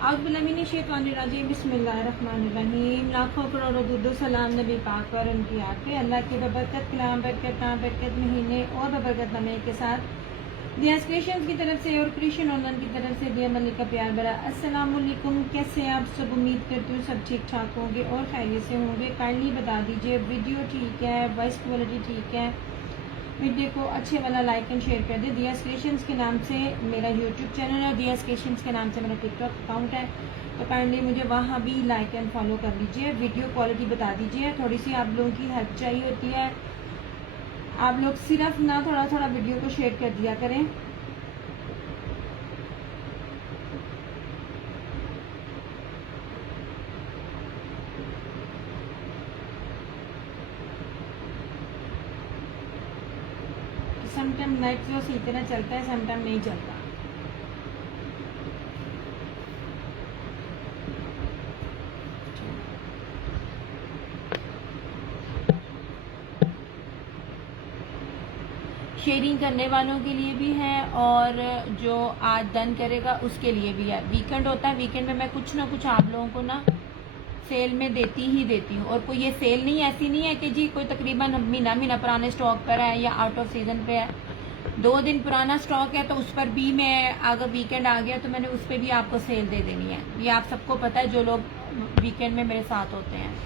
औज़ुबिल्लाहिमिनश्शैतानिर्रजीम बिस्मिल्लाहिर्रहमानिर्रहीम। लाखों करोड़ों दुरूद सलाम नबी पाक पर उनकी आँख पे अल्लाह के बबरकत कलाम बरकत महीने और बबरकत नमे के साथ दियास क्रिएशंस की तरफ से और क्रिएशन ऑनलाइन की तरफ से दिया मलिक का प्यार भरा अस्सलाम वालेकुम। कैसे आप सब? उम्मीद करती हूँ सब ठीक ठाक होंगे और खैरियत से होंगे। काइंडली बता दीजिए वीडियो ठीक है, वॉइस क्वालिटी ठीक है, वीडियो को अच्छे वाला लाइक एंड शेयर कर दे। दिया क्रिएशंस के नाम से मेरा यूट्यूब चैनल है, दिया क्रिएशंस के नाम से मेरा टिकटॉक अकाउंट है, तो काइंडली मुझे वहाँ भी लाइक एंड फॉलो कर लीजिए। वीडियो क्वालिटी बता दीजिए, थोड़ी सी आप लोगों की हेल्प चाहिए होती है। आप लोग सिर्फ ना थोड़ा थोड़ा वीडियो को शेयर कर दिया करें। समटाइम नेट जो सही तरह चलता है, समटाइम नहीं चलता। शेयरिंग करने वालों के लिए भी है और जो आज डन करेगा उसके लिए भी है। वीकेंड होता है, वीकेंड में मैं कुछ ना कुछ आप लोगों को ना सेल में देती हूँ। और कोई ये सेल नहीं ऐसी नहीं है कि जी कोई तकरीबन महीना पुराने स्टॉक पर है या आउट ऑफ सीजन पे है। 2 दिन पुराना स्टॉक है तो उस पर भी मैं, अगर वीकेंड आ गया तो मैंने उस पर भी आपको सेल दे देनी है। ये आप सबको पता है जो लोग वीकेंड में मेरे साथ होते हैं।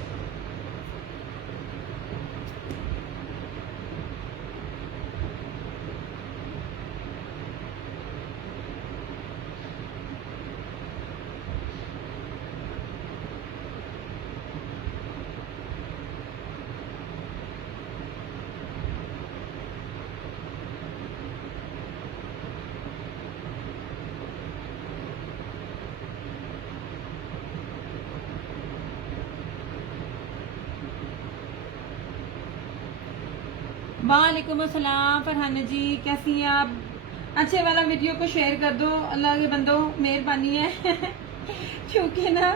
वालेकुम अस्सलाम फरहाना जी, कैसी हैं आप? अच्छे वाला वीडियो को शेयर कर दो, अल्लाह के बंदो मेहरबानी है क्योंकि ना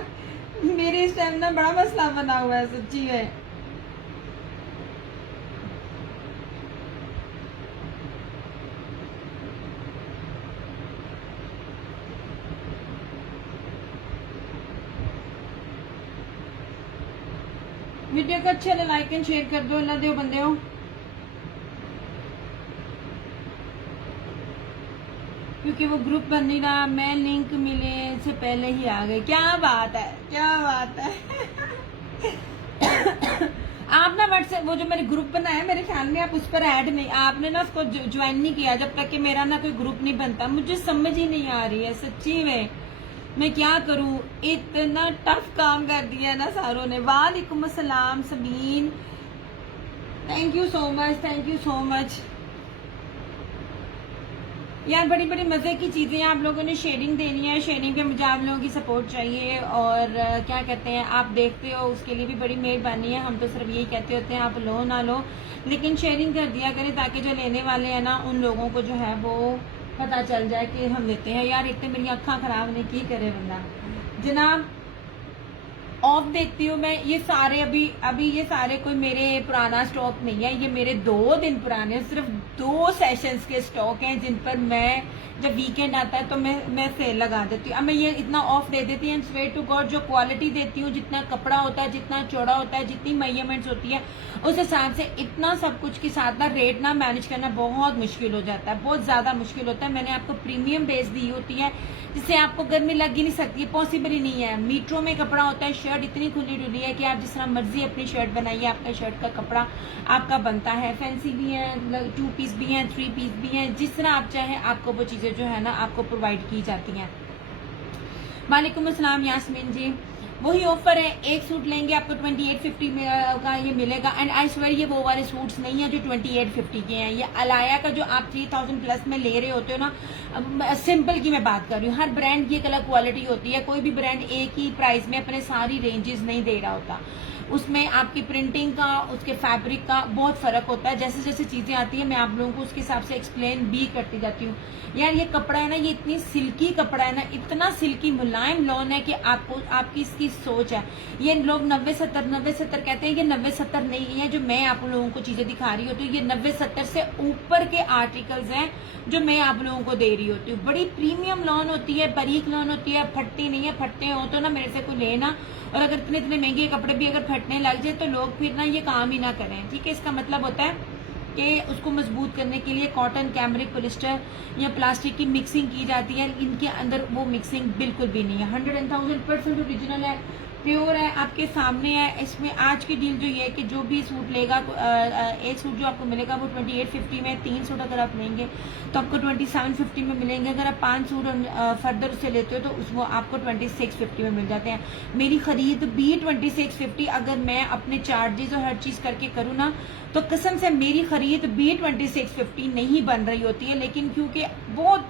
मेरे इस टाइम ना बड़ा मसला बना हुआ है, सच्ची है। वीडियो को अच्छे लाइक एंड शेयर कर दो, अल्लाह दे बंदे हो, क्योंकि वो ग्रुप बन नहीं रहा। मैं लिंक मिले से पहले ही आ गई। क्या बात है, क्या बात है आप ना व्हाट्सएप वो जो मेरे ग्रुप बना है, मेरे ख्याल में आप उस पर ऐड नहीं, आपने ना उसको ज्वाइन नहीं किया जब तक कि मेरा ना कोई ग्रुप नहीं बनता। मुझे समझ ही नहीं आ रही है सच्ची में, मैं क्या करूं। इतना टफ काम कर दिया ना सारों ने। वालेकुम अस्सलाम Sabeen, thank you so much, thank you so much यार। बड़ी बड़ी मजे की चीजें आप लोगों ने शेयरिंग देनी है। शेयरिंग पे मुझे आप लोगों की सपोर्ट चाहिए और क्या कहते हैं, आप देखते हो उसके लिए भी बड़ी मेहरबानी है। हम तो सिर्फ यही कहते होते हैं आप लो ना लो, लेकिन शेयरिंग कर दिया करें ताकि जो लेने वाले हैं ना उन लोगों को जो है वो पता चल जाए कि हम लेते हैं। यार एक तो मेरी अक्खा खराब नहीं की करे बंदा। जनाब ऑफ देखती हूँ मैं, ये सारे अभी ये सारे कोई मेरे पुराना स्टॉक नहीं है, ये मेरे 2 दिन पुराने सिर्फ 2 सेशंस के स्टॉक हैं जिन पर मैं जब वीकेंड आता है तो मैं सेल लगा देती हूँ। अब मैं ये इतना ऑफ दे देती हूँ, स्वेयर टू गॉड जो क्वालिटी देती हूँ, जितना कपड़ा होता है, जितना चौड़ा होता है, जितनी मेजरमेंट्स होती है, उस हिसाब से इतना सब कुछ के साथ ना रेट ना मैनेज करना बहुत मुश्किल हो जाता है, बहुत ज्यादा मुश्किल होता है। मैंने आपको प्रीमियम बेस दी होती है जिससे आपको गर्मी लग ही नहीं सकती, पॉसिबल ही नहीं है। मीटरों में कपड़ा होता है, शर्ट इतनी खुली डुली है कि आप जिस तरह मर्जी अपनी शर्ट बनाइए, आपका शर्ट का कपड़ा आपका बनता है। फैंसी भी है, 2 पीस भी है, 3 पीस भी है, जिस तरह आप चाहे आपको वो चीजें जो है ना आपको प्रोवाइड की जाती हैं। वालेकुम अस्सलाम यास्मीन जी, वही ऑफर है, एक सूट लेंगे आपको 2850 का ये मिलेगा। एंड आई स्वेयर ये वो वाले सूट्स नहीं है जो 2850 के हैं। ये अलाया का जो आप 3000 प्लस में ले रहे होते हो ना, सिंपल की मैं बात कर रही हूँ, हर ब्रांड की एक अलग क्वालिटी होती है। कोई भी ब्रांड एक ही प्राइस में अपने सारी रेंजेस नहीं दे रहा होता। उसमें आपकी प्रिंटिंग का, उसके फैब्रिक का बहुत फर्क होता है। जैसे जैसे चीजें आती है मैं आप लोगों को उसके हिसाब से एक्सप्लेन भी करती जाती हूँ। यार ये कपड़ा है ना, ये इतनी सिल्की कपड़ा है ना, इतना सिल्की मुलायम लॉन है कि आपको, आपकी इसकी सोच है। ये लोग 90-70 कहते हैं, ये 90-70 नहीं है जो मैं आप लोगों को चीजें दिखा रही होती हूँ। ये 90-70 से ऊपर के आर्टिकल्स हैं जो मैं आप लोगों को दे रही होती हूँ। बड़ी प्रीमियम लॉन होती है, बारीक लॉन होती है, फटती नहीं है। फटते हो तो ना मेरे से कोई लेना, और अगर इतने इतने महंगे कपड़े भी अगर फटने लग जाए तो लोग फिर ना ये काम ही ना करें, ठीक है। इसका मतलब होता है कि उसको मजबूत करने के लिए कॉटन, कैमरिक, पॉलिस्टर या प्लास्टिक की मिक्सिंग की जाती है। इनके अंदर वो मिक्सिंग बिल्कुल भी नहीं है। 100,000% ओरिजिनल है, प्योर है, आपके सामने है। इसमें आज की डील जो ये है कि जो भी सूट लेगा, एक सूट जो आपको मिलेगा वो 2850 में, 3 सूट अगर आप लेंगे तो आपको 2750 में मिलेंगे। अगर आप 5 सूट फर्दर उससे लेते हो तो वो आपको 2650 में मिल जाते हैं। मेरी खरीद भी 2650, अगर मैं अपने चार्जेस और हर चीज करके करूँ ना तो कसम से मेरी खरीद भी 2650 नहीं बन रही होती है। लेकिन क्योंकि बहुत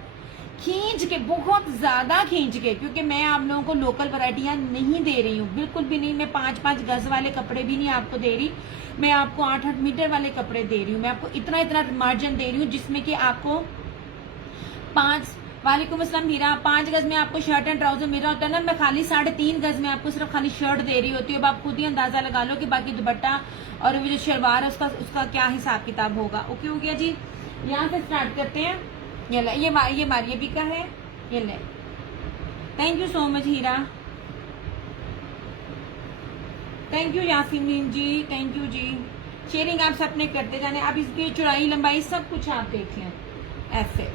खींच के, बहुत ज्यादा खींच के, क्योंकि मैं आप लोगों को लोकल वैरायटियां नहीं दे रही हूँ, बिल्कुल भी नहीं। मैं 5-5 गज वाले कपड़े भी नहीं आपको दे रही, मैं आपको 8-8 मीटर वाले कपड़े दे रही हूँ। मैं आपको इतना इतना मार्जिन दे रही हूँ जिसमें कि आपको 5, वालेकुम अस्सलाम हीरा, 5 गज में आपको शर्ट एंड ट्राउजर मिल रहा होता है ना, मैं खाली 3.5 गज में आपको सिर्फ खाली शर्ट दे रही होती हूँ। अब आप खुद ही अंदाजा लगा लो कि बाकी दुपट्टा और वो जो शलवार है उसका क्या हिसाब किताब होगा। ओके हो गया जी, यहाँ से स्टार्ट करते हैं। ये मारिए भी का है, ये ले। Thank you so much Heera, thank you Yasin ji, thank you जी। शेयरिंग आप सबने करते जाने। अब इसकी चौड़ाई, लंबाई सब कुछ आप देख लें ऐसे।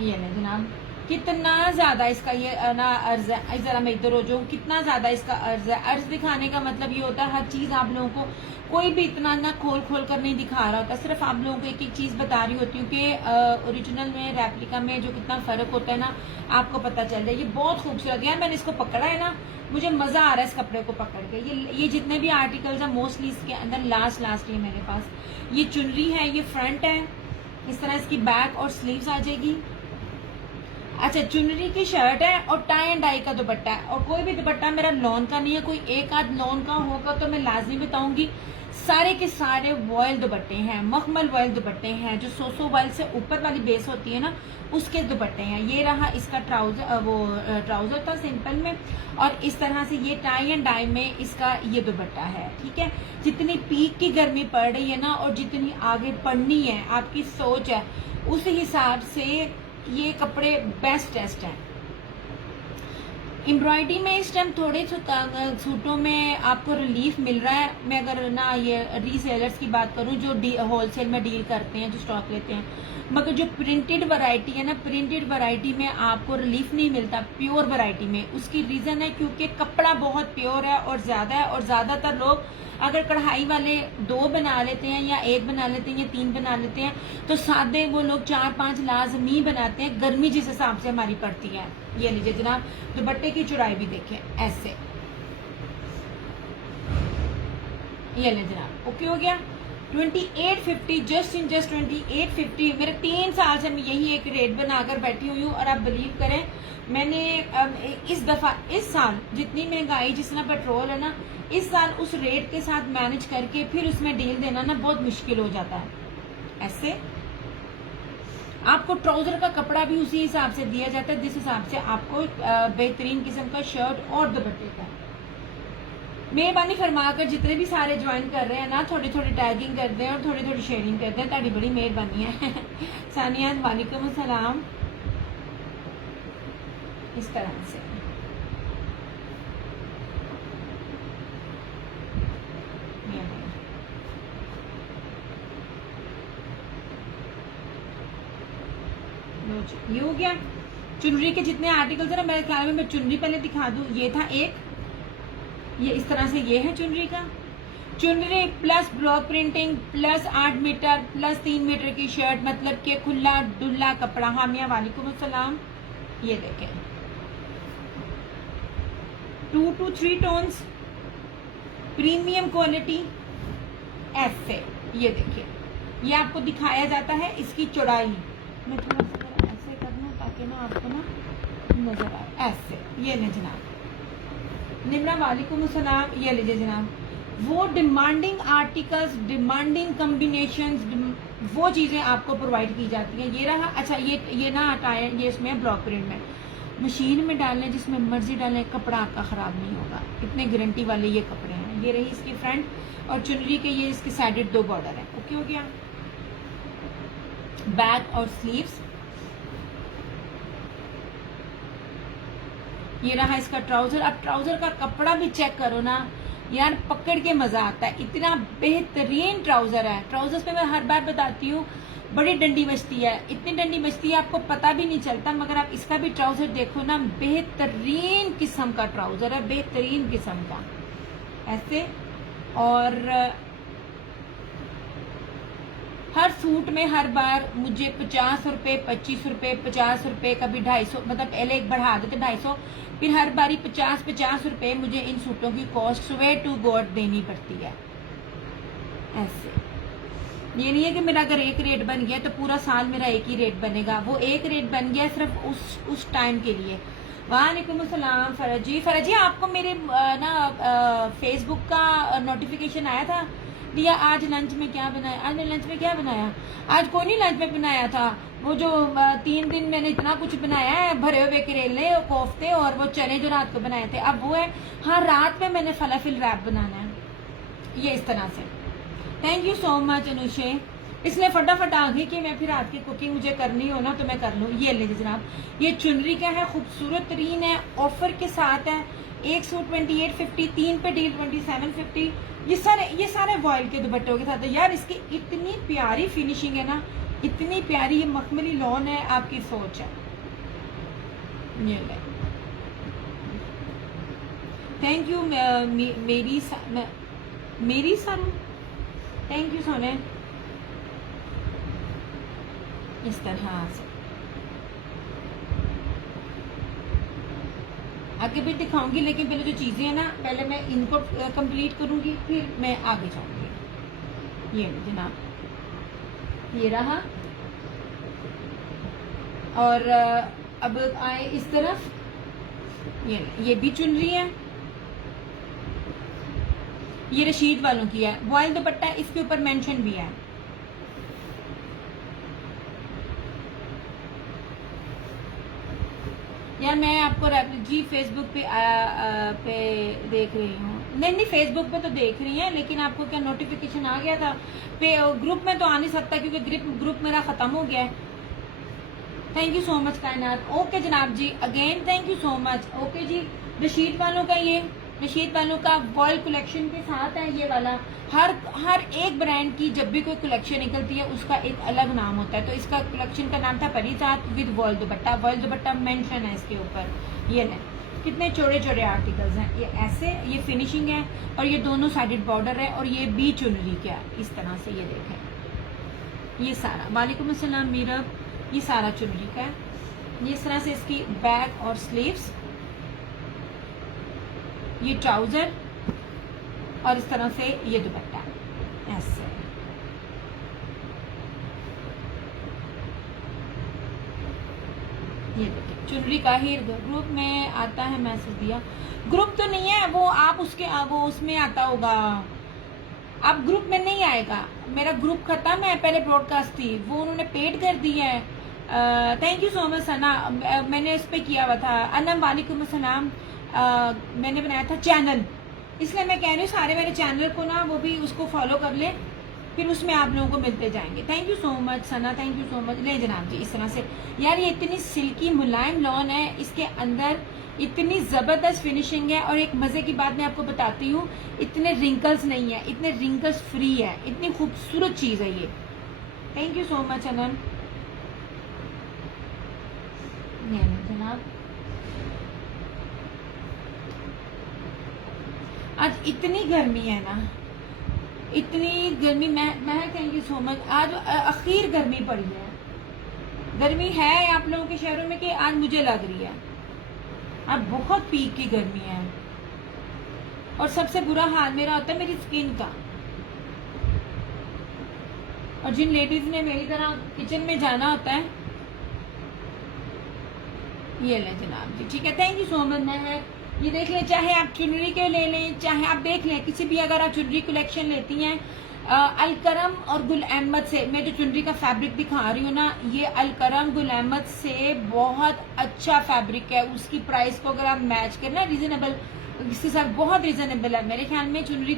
ये ले जनाब, कितना ज्यादा इसका ये ना अर्ज है। जरा मैं इधर हो जाऊँ, कितना ज्यादा इसका अर्ज है। अर्ज दिखाने का मतलब ये होता है हर चीज आप लोगों को, कोई भी इतना ना खोल खोल कर नहीं दिखा रहा होता, सिर्फ आप लोगों को एक एक चीज बता रही होती हूँ कि ओरिजिनल में, रेप्लिका में जो कितना फर्क होता है ना, आपको पता चल जाए। ये बहुत खूबसूरत है, मैंने इसको पकड़ा है ना, मुझे मजा आ रहा है इस कपड़े को पकड़ के। ये जितने भी आर्टिकल्स है मोस्टली इसके अंदर लास्ट ये मेरे पास ये चुनरी है, ये फ्रंट है, इस तरह इसकी बैक और स्लीव्स आ जाएगी। अच्छा, चुनरी की शर्ट है और टाई एंड डाई का दुपट्टा है। और कोई भी दुपट्टा मेरा लॉन का नहीं है, कोई एक आध लॉन का होगा तो मैं लाजमी बताऊंगी। सारे के सारे वॉयल दुपट्टे हैं, मखमल वॉयल दुपट्टे हैं, जो 100 वॉयल से ऊपर वाली बेस होती है ना, उसके दुपट्टे हैं। ये रहा इसका ट्राउजर, वो ट्राउजर था सिंपल में, और इस तरह से ये टाई एंड डाई में इसका ये दुपट्टा है, ठीक है। जितनी पीक की गर्मी पड़ रही है ना, और जितनी आगे पड़नी है, आपकी सोच है, उस हिसाब से ये कपड़े बेस्ट टेस्ट हैं। एम्ब्रॉयडरी में इस टाइम थोड़े सूटों में आपको रिलीफ मिल रहा है। मैं अगर ना ये रीसेलर्स की बात करूं जो होलसेल में डील करते हैं, जो स्टॉक लेते हैं, मगर जो प्रिंटेड वैरायटी है ना, प्रिंटेड वैरायटी में आपको रिलीफ नहीं मिलता प्योर वैरायटी में। उसकी रीजन है क्योंकि कपड़ा बहुत प्योर है और ज्यादा है, और ज्यादातर लोग अगर कढ़ाई वाले 2 बना लेते हैं या 1 बना लेते हैं या 3 बना लेते हैं, तो सादे वो लोग 4-5 लाजमी बनाते हैं, गर्मी जिस हिसाब से हमारी पड़ती है। ये लीजिए जनाब, दुपट्टे की चौड़ाई भी देखें ऐसे, ये ले जनाब, ओके हो गया। 2850, जस्ट 2850। मेरे 3 साल से मैं यही एक रेट बनाकर बैठी हुई हूँ, और आप बिलीव करें मैंने इस दफा, इस साल जितनी महंगाई, जितना पेट्रोल है ना, इस साल उस रेट के साथ मैनेज करके फिर उसमें डील देना ना बहुत मुश्किल हो जाता है। ऐसे आपको ट्राउजर का कपड़ा भी उसी हिसाब से दिया जाता है जिस हिसाब से आपको बेहतरीन किस्म का शर्ट और दुपट्टे का। मेहरबानी फरमाकर जितने भी सारे ज्वाइन कर रहे हैं ना, थोड़ी थोड़ी टैगिंग कर दें और थोड़ी थोड़ी शेयरिंग कर दें, ताकि बड़ी मेहरबानी है। सानिया वालेकुम अस्सलाम। इस तरह से ये हो गया। चुनरी के जितने आर्टिकल्स है ना, मेरे ख्याल में मैं चुनरी पहले दिखा दूं। ये था एक, ये इस तरह से ये है चुनरी का। चुनरी plus block printing plus 8 metre plus 3 metre की शर्ट, मतलब के खुला डुल्ला कपड़ा। हामिया वालेकुम अस्सलाम। ये देखें 2 to 3 टोन्स, प्रीमियम क्वालिटी ऐसे। ये देखिए, ये आपको दिखाया जाता है इसकी चौड़ाई। मैं थोड़ा सा ऐसे कर लूं ताकि ना आपको ना नजर आए ऐसे। ये ले जनाब, निमरा वालेकुम अस्सलाम। ये लीजिए जनाब, वो डिमांडिंग आर्टिकल्स, डिमांडिंग कॉम्बिनेशंस, वो चीज़ें आपको प्रोवाइड की जाती हैं। ये रहा। अच्छा, ये ना हटाए, ये इसमें ब्लॉक प्रिंट में मशीन में डालने जिसमें मर्जी डालें, कपड़ा आपका ख़राब नहीं होगा, इतने गारंटी वाले ये कपड़े हैं। ये रही इसकी फ्रंट और चुनरी के, ये इसके साइडेड 2 बॉर्डर हैं। ओके हो गया। बैक और स्लीव्स, ये रहा इसका ट्राउजर। अब ट्राउजर का कपड़ा भी चेक करो ना यार, पकड़ के मजा आता है, इतना बेहतरीन ट्राउजर है। ट्राउजर्स पे मैं हर बार बताती हूँ बड़ी डंडी बजती है, इतनी डंडी बजती है आपको पता भी नहीं चलता, मगर आप इसका भी ट्राउजर देखो ना, बेहतरीन किस्म का ट्राउजर है, बेहतरीन किस्म का ऐसे। और हर सूट में हर बार मुझे 50 रुपए, 25 रुपए, 50 रुपए, कभी 250, मतलब पहले एक बढ़ा देते 250, फिर हर बारी 50 रुपए मुझे इन सूटों की कॉस्ट स्वेयर टू गॉड देनी पड़ती है ऐसे। ये नहीं है कि मेरा अगर एक रेट बन गया तो पूरा साल मेरा एक ही रेट बनेगा, वो एक रेट बन गया सिर्फ उस टाइम के लिए। वालेकुम अस्सलाम फरज जी। फरज जी, आपको मेरे ना फेसबुक का नोटिफिकेशन आया था दिया आज लंच में क्या बनाया? आज मैंने लंच में क्या बनाया? आज कोई नहीं लंच में बनाया था, वो जो 3 दिन मैंने इतना कुछ बनाया है, भरे हुए करेले और कोफ्ते और वो चने जो रात को बनाए थे, अब वो है। हाँ, रात में मैंने फलाफिल रैप बनाना है, ये इस तरह से। Thank you so much Anushe, इसलिए फटाफट आ गई कि मैं फिर रात की कुकिंग मुझे करनी हो ना तो मैं कर लूँ। ये ले जनाब, ये चुनरी का है, खूबसूरत तरीन है, ऑफर के साथ है। एक सूट 2850, 3 पे डील 2750। ये सारे वॉयल के दुपट्टों के साथ है यार। इसकी इतनी प्यारी फिनिशिंग है ना, इतनी प्यारी, ये मखमली लॉन है, आपकी सोच है। ये ले, थैंक यू मेरी सन, थैंक यू सोने। इस तरह से आगे भी दिखाऊंगी, लेकिन पहले जो चीजें हैं ना, पहले मैं इनको कंप्लीट करूंगी, फिर मैं आगे जाऊंगी। ये जनाब, ये रहा। और अब आए इस तरफ, ये भी चुनरी है, ये रशीद वालों की है, वॉयल दुपट्टा, इसके ऊपर मेंशन भी है। यार मैं आपको जी फेसबुक पे देख रही हूँ, नहीं फेसबुक पे तो देख रही हैं, लेकिन आपको क्या नोटिफिकेशन आ गया था पे ग्रुप में तो आ नहीं सकता क्योंकि ग्रुप मेरा खत्म हो गया है। Thank you so much Kainat. Okay जनाब जी, again thank you so much. Okay जी, रशीद वालों का, ये रशीद वालों का वॉयल कलेक्शन के साथ है ये वाला। हर एक ब्रांड की जब भी कोई कलेक्शन निकलती है उसका एक अलग नाम होता है, तो इसका कलेक्शन का नाम था Parijat with voile dupatta. Voile dupatta mention है इसके ऊपर। ये ले, कितने चौड़े चौड़े आर्टिकल्स हैं, ये ऐसे, ये फिनिशिंग है और ये दोनों साइडेड बॉर्डर है और ये भी चुनरी क्या इस तरह से, ये देखें ये सारा। वालेकुम अस्सलाम मीरब, ये सारा चुनरी का है। ये इस तरह से इसकी बैक और स्लीव्स, ये ट्राउजर और इस तरह से ये दुपट्टा ऐसे। ये देखिए चुनरी का ही ग्रुप में आता है, मैसेज दिया। ग्रुप तो नहीं है वो, आप वो उसमें आता होगा, आप ग्रुप में नहीं आएगा। मेरा ग्रुप खत्म है, पहले ब्रॉडकास्ट थी, वो उन्होंने पेड कर दी है। थैंक यू सो मच सना, मैंने इस पे किया हुआ था। अनम वालेकुम अस्सलाम, मैंने बनाया था चैनल, इसलिए मैं कह रही हूँ सारे मेरे चैनल को ना वो भी उसको फॉलो कर ले, फिर उसमें आप लोगों को मिलते जाएंगे। Thank you so much Sana, thank you so much. ले जनाब जी, इस तरह से यार ये इतनी सिल्की मुलायम लॉन है, इसके अंदर इतनी जबरदस्त फिनिशिंग है। और एक मजे की बात मैं आपको बताती हूँ, इतने रिंकल्स नहीं है, इतने रिंकल्स फ्री है, इतनी खूबसूरत चीज है ये। Thank you so much Anan. जनाब आज इतनी गर्मी है ना, इतनी गर्मी, मैं थैंक यू सो मच। आज आखिर गर्मी पड़ी है, गर्मी है आप लोगों के शहरों में कि आज मुझे लग रही है आज बहुत पीक की गर्मी है। और सबसे बुरा हाल मेरा होता है मेरी स्किन का। और जिन लेडीज ने मेरी तरह किचन में जाना होता है, ये ले जनाब जी, ठीक है। Thank you so much. मैं ये देख लें, चाहे आप चुनरी के ले लें, चाहे आप देख लें किसी भी, अगर आप चुनरी कलेक्शन लेती हैं अलकरम और गुल अहमद से, मैं जो चुनरी का फैब्रिक दिखा रही हूँ ना, ये अलकरम गुल अहमद से बहुत अच्छा फैब्रिक है। उसकी प्राइस को अगर आप मैच करें ना रिजनेबल, इसके साथ बहुत रिजनेबल है मेरे ख्याल में। चुनरी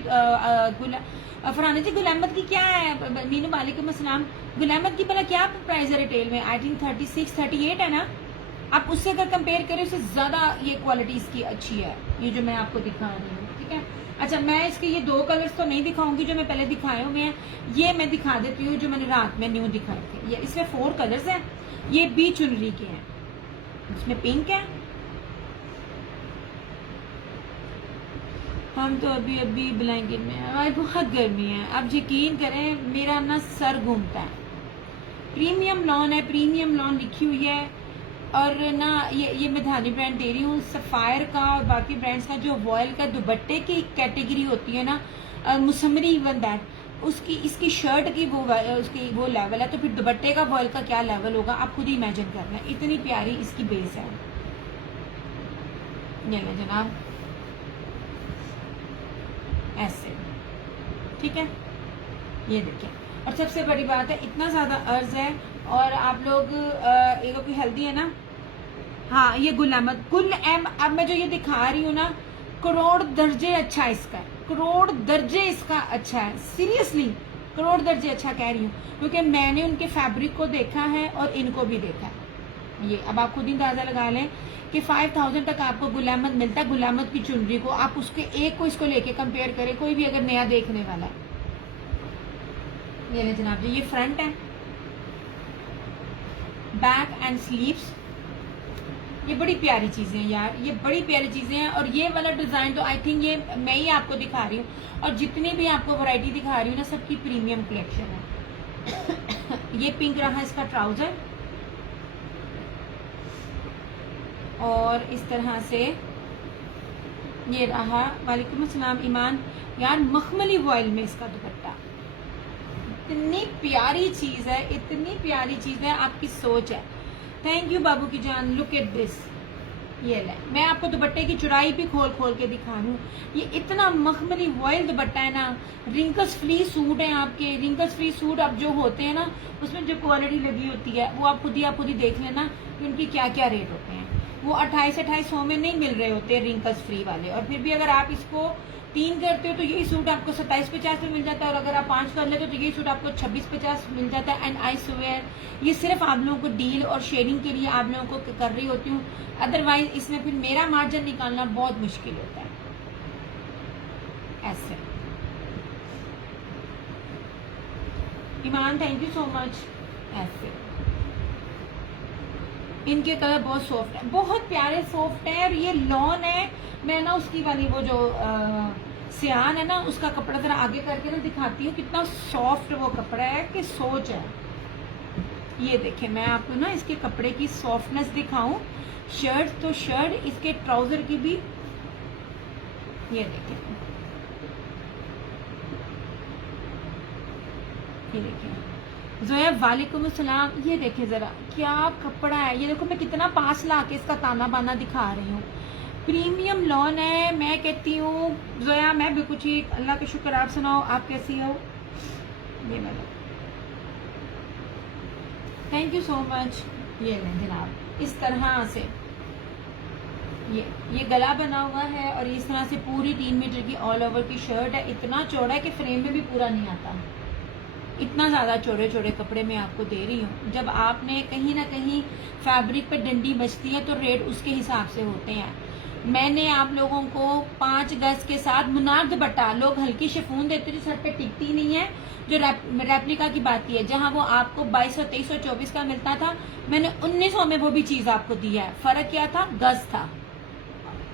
फरहाना जी, गुल अहमद की क्या है? मीनू वालेकुम अस्सलाम। गुल अहमद की भला क्या प्राइस है रिटेल में? आई थिंक 36 38 है ना। आप उससे अगर कंपेयर करें, उससे ज्यादा ये क्वालिटी इसकी अच्छी है, ये जो मैं आपको दिखा रही हूँ, ठीक है। अच्छा, मैं इसके ये 2 कलर्स तो नहीं दिखाऊंगी जो मैं पहले दिखाए हुए हैं, ये मैं दिखा देती हूँ जो मैंने रात में न्यू दिखाए थे। ये इसमें 4 कलर्स हैं, ये भी चुनरी के हैं, इसमें पिंक है। हम तो अभी ब्लैंकेट में हैं, भाई बहुत गर्मी है। आप यकीन करें मेरा ना सर घूमता है। प्रीमियम लॉन है, प्रीमियम लॉन लिखी हुई है। और ना ये मैं धानी ब्रांड दे रही हूँ, सफायर का और बाकी ब्रांड्स का जो वॉयल का दुपट्टे की कैटेगरी होती है ना, मुसमरी इवन दैट, उसकी इसकी शर्ट की उसकी वो लेवल है, तो फिर दुपट्टे का वॉयल का क्या लेवल होगा आप खुद ही इमेजिन करना। इतनी प्यारी इसकी बेस है। ये ले जनाब, ऐसे, ठीक है, ये देखिए। और सबसे बड़ी बात है, इतना ज्यादा अर्ज है। और आप लोग एक कोई हेल्दी है ना, हाँ ये गुल अहमद, गुल अहमद। अब मैं जो ये दिखा रही हूँ ना, करोड़ दर्जे अच्छा है इसका, करोड़ दर्जे इसका अच्छा है, सीरियसली करोड़ दर्जे अच्छा कह रही हूँ, क्योंकि मैंने उनके फैब्रिक को देखा है और इनको भी देखा है। ये अब आप खुद ही अंदाजा लगा लें कि 5000 तक आपको गुल अहमद मिलता है। गुल अहमद की चुनरी को आप उसके एक को इसको लेके कंपेयर करें, कोई भी अगर नया देखने वाला है। ये ले जनाब जी, ये फ्रंट है, बैक एंड स्लीव्स। ये बड़ी प्यारी चीजें हैं यार, ये बड़ी प्यारी चीजें हैं। और ये वाला डिजाइन तो आई थिंक ये मैं ही आपको दिखा रही हूँ, और जितनी भी आपको वैरायटी दिखा रही हूँ ना, सबकी प्रीमियम कलेक्शन है। ये पिंक रहा इसका ट्राउजर, और इस तरह से ये रहा। वालेकुम अस्सलाम ईमान। यार मखमली वॉयल में इसका दुपट्टा, इतनी प्यारी चीज है, इतनी प्यारी चीज है, आपकी सोच है। थैंक यू बाबू की जान, लुक एट दिस। ये ले, मैं आपको दुपट्टे की चुराई भी खोल खोल के दिखा रही हूँ। ये इतना मखमली वॉयल दुपट्टा है ना, रिंकल्स फ्री सूट है आपके। रिंकल्स फ्री सूट अब जो होते हैं ना, उसमें जो क्वालिटी लगी होती है वो आप खुद ही देख लेना कि उनकी क्या क्या रेट होते हैं। वो 2800 में नहीं मिल रहे होते रिंकल्स फ्री वाले। और फिर भी अगर आप इसको 3 करते हो तो यही सूट आपको 2750 में मिल जाता है, और अगर आप 5 कर लेते हो तो यही सूट आपको 2650 मिल जाता है। एंड आई स्वेयर ये सिर्फ आप लोगों को डील और शेयरिंग के लिए आप लोगों को कर रही होती हूँ, अदरवाइज इसमें फिर मेरा मार्जिन निकालना बहुत मुश्किल होता है। ऐसे ईमान, थैंक यू सो मच। ऐसे इनके कलर बहुत सॉफ्ट है, बहुत प्यारे सॉफ्ट है। और ये लॉन है, मैं ना उसकी वाली वो जो सियान है ना, उसका कपड़ा जरा आगे करके ना दिखाती हूँ, कितना सॉफ्ट वो कपड़ा है कि सोच है। ये देखें, मैं आपको ना इसके कपड़े की सॉफ्टनेस दिखाऊं। शर्ट तो शर्ट, इसके ट्राउजर की भी, ये देखें, ये देखें। जोया वालेकुम अस्सलाम। ये देखें जरा क्या कपड़ा है, ये देखो मैं कितना पास ला के इसका ताना बाना दिखा रही हूँ। प्रीमियम लॉन है, मैं कहती हूँ जोया मैं बिल्कुल ठीक, अल्लाह का शुक्र। आप सुनाओ, आप कैसी हो? ये मैंने, थैंक यू सो मच। ये लें जनाब, इस तरह से ये गला बना हुआ है, और इस तरह से पूरी 3 मीटर की ऑल ओवर की शर्ट है। इतना चौड़ा है कि फ्रेम में भी पूरा नहीं आता, इतना ज़्यादा चौड़े चौड़े कपड़े मैं आपको दे रही हूँ। जब आपने कहीं ना कहीं फैब्रिक पे डंडी बचती है तो रेट उसके हिसाब से होते हैं। मैंने आप लोगों को 5 गज के साथ मुनार दुपट्टा, लोग हल्की शिफॉन देते जो सर पे टिकती नहीं है, जो रेप्लिका की बात है, जहाँ वो आपको 2200, 2300, 24 का मिलता था, मैंने 1900 में वो भी चीज़ आपको दी है। फर्क क्या था? गज था।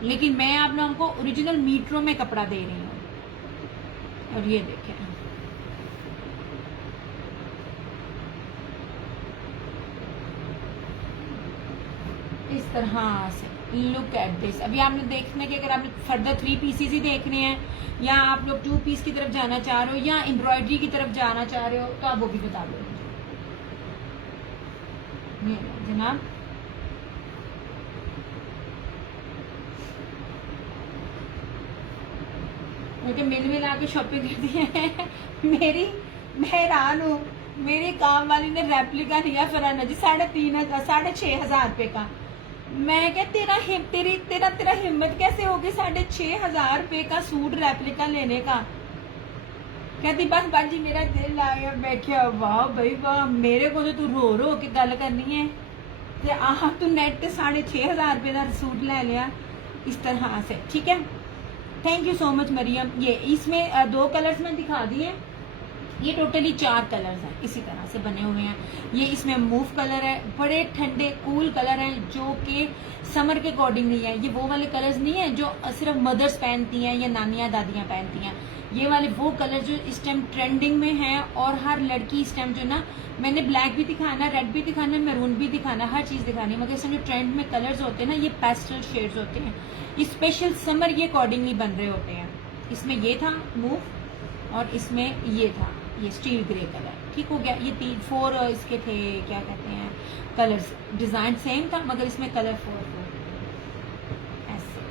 लेकिन मैं आप लोगों को ओरिजिनल मीटरों में कपड़ा दे रही हूँ। और ये देखें, इस तरह से लुक एट दिस। अभी आपने देखना कि अगर आपने फर्दर 3 पीसेस ही देखने हैं, या आप लोग 2 पीस की तरफ जाना चाह रहे हो, या एम्ब्रॉयडरी की तरफ जाना चाह रहे हो, तो आप वो भी बता दो जनाब। मुझे मिल मिला के शॉपिंग कर दी है मेरी, मैं हैरान हूँ। मेरी काम वाली ने रेप्लिका लिया फराना जी 6,500 का। मैं क्या तेरा हिम्मत कैसे होगी 6,500 रुपए का सूट रेप्लिका लेने का। कहती बस बाजी मेरा दिल आ गया। मैं क्या वाह भाई वाह, मेरे को तो तू रो रो के गल करनी है ते आह तू नेट 6,500 रुपए का सूट ले लिया इस तरह से। ठीक है, thank you so much Maryam. ये इसमें 2 कलर्स में दिखा दिए, ये टोटली 4 कलर्स हैं इसी तरह से बने हुए हैं। ये इसमें मूव कलर है, बड़े ठंडे कूल कलर हैं जो कि समर के अकॉर्डिंग नहीं है। ये वो वाले कलर्स नहीं है जो सिर्फ मदर्स पहनती हैं या नानियां दादियां पहनती हैं। ये वाले वो कलर जो इस टाइम ट्रेंडिंग में है और हर लड़की इस टाइम जो ना, मैंने ब्लैक भी दिखाना, रेड भी दिखाना, मैरून भी दिखाना, हर चीज दिखानी है, मगर इसमें जो ट्रेंड में कलर्स होते हैं ना ये पेस्टल शेड्स होते हैं, ये स्पेशल समर के अकॉर्डिंगली बन रहे होते हैं। इसमें ये था मूव और इसमें ये था ये स्टील ग्रे कलर। ठीक हो गया, ये 4 इसके थे, क्या कहते हैं कलर्स, डिजाइन सेम था मगर इसमें कलर 4 ऐसे।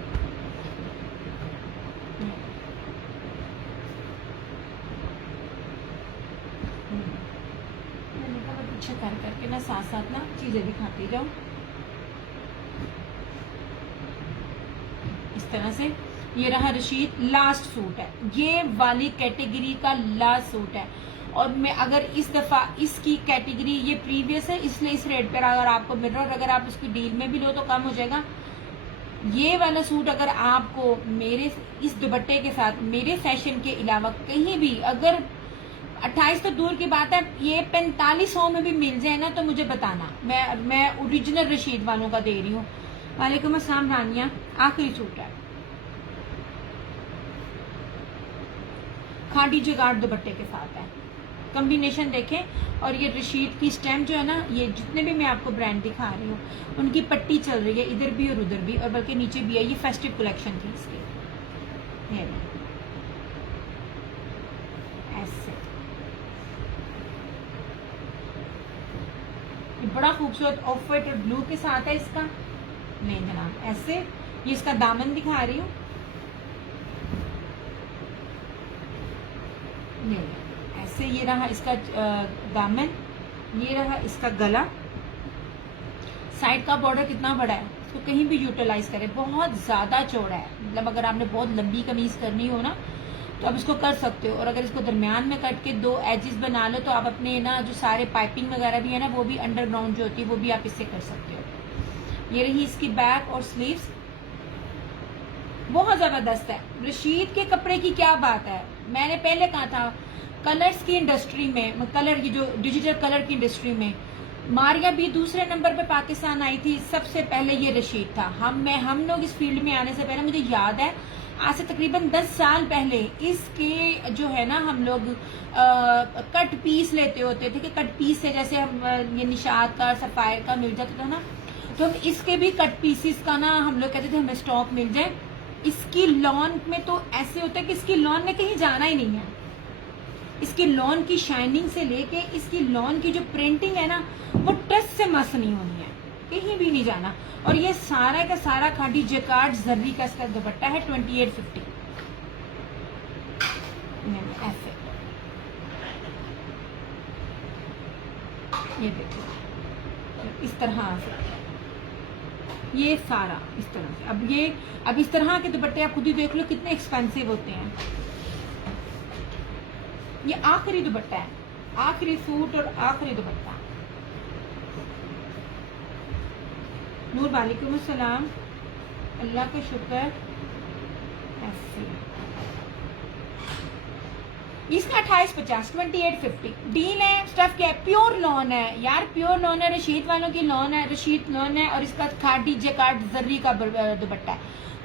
पीछे कर करके ना साथ साथ ना चीजें दिखाती जाओ इस तरह से। ये रहा रशीद, लास्ट सूट है, ये वाली कैटेगरी का लास्ट सूट है। और मैं अगर इस दफा इसकी कैटेगरी ये प्रीवियस है इसलिए इस रेट पर अगर आपको मिल रहा है और अगर आप उसकी डील में भी लो तो कम हो जाएगा। ये वाला सूट अगर आपको मेरे इस दुपट्टे के साथ मेरे फैशन के अलावा कहीं भी अगर 28 तो दूर की बात है, ये 4500 में भी मिल जाए ना तो मुझे बताना, मैं ओरिजिनल रशीद वालों का दे रही हूँ। वालेकुम अस्सलाम रानिया, आखिरी सूट है, खादी जगाड़ दुपट्टे के साथ है, कॉम्बिनेशन देखें। और ये रशीद की स्टैम्प जो है ना, ये जितने भी मैं आपको ब्रांड दिखा रही हूँ उनकी पट्टी चल रही है इधर भी और उधर भी, और बल्कि नीचे भी है। ये फेस्टिव कलेक्शन थी इसकी, ये ऐसे ये बड़ा खूबसूरत ऑफ व्हाइट और ब्लू के साथ है इसका। नहीं जनाब, ऐसे ये इसका दामन दिखा रही हूँ, नहीं ऐसे ये रहा इसका दामन, ये रहा इसका गला। साइड का बॉर्डर कितना बड़ा है, इसको कहीं भी यूटिलाइज करें, बहुत ज्यादा चौड़ा है, मतलब अगर आपने बहुत लंबी कमीज करनी हो ना तो आप इसको कर सकते हो। और अगर इसको दरमियान में कट के 2 एजेस बना लो तो आप अपने ना जो सारे पाइपिंग वगैरह भी है ना वो भी अंडरग्राउंड जो होती है वो भी आप इससे कर सकते हो। ये रही इसकी बैक और स्लीव्स, बहुत जबरदस्त है। रशीद के कपड़े की क्या बात है, मैंने पहले कहा था कलर्स की इंडस्ट्री में, कलर की जो डिजिटल कलर की इंडस्ट्री में मारिया भी दूसरे नंबर पे पाकिस्तान आई थी, सबसे पहले ये रशीद था। हम लोग इस फील्ड में आने से पहले मुझे याद है आज से तकरीबन 10 साल पहले इसके जो है ना हम लोग कट पीस लेते होते थे कि कट पीस से जैसे हम ये निशात का सफायर का मिल जाता था ना, तो हम इसके भी कट पीसीस का ना हम लोग कहते थे हमें स्टॉक मिल जाए। इसकी लॉन में तो ऐसे होता है कि इसकी लॉन में कहीं जाना ही नहीं है, इसकी लॉन की शाइनिंग से लेके इसकी लॉन की जो प्रिंटिंग है ना वो टच से मस नहीं होनी है, कहीं भी नहीं जाना। और ये सारा का सारा खादी जैकार्ड जर्री का इसका दुपट्टा है 2850 ऐसे। ये देखो इस तरह से, ये सारा इस तरह से। अब इस तरह के दुपट्टे आप खुद ही देख लो कितने एक्सपेंसिव होते हैं। ये आखिरी दुपट्टा है, आखिरी सूट और आखिरी दुपट्टा। नूर वालेकुम अस्सलाम, अल्लाह का शुक्र। ऐसे इसका 2850 2850 डील है। स्टफ क्या है, प्योर लॉन है यार, प्योर लॉन है, रशीद वालों की लॉन है, रशीद लॉन है। और इसका खादी जैकार्ड जर्री का दुपट्टा है।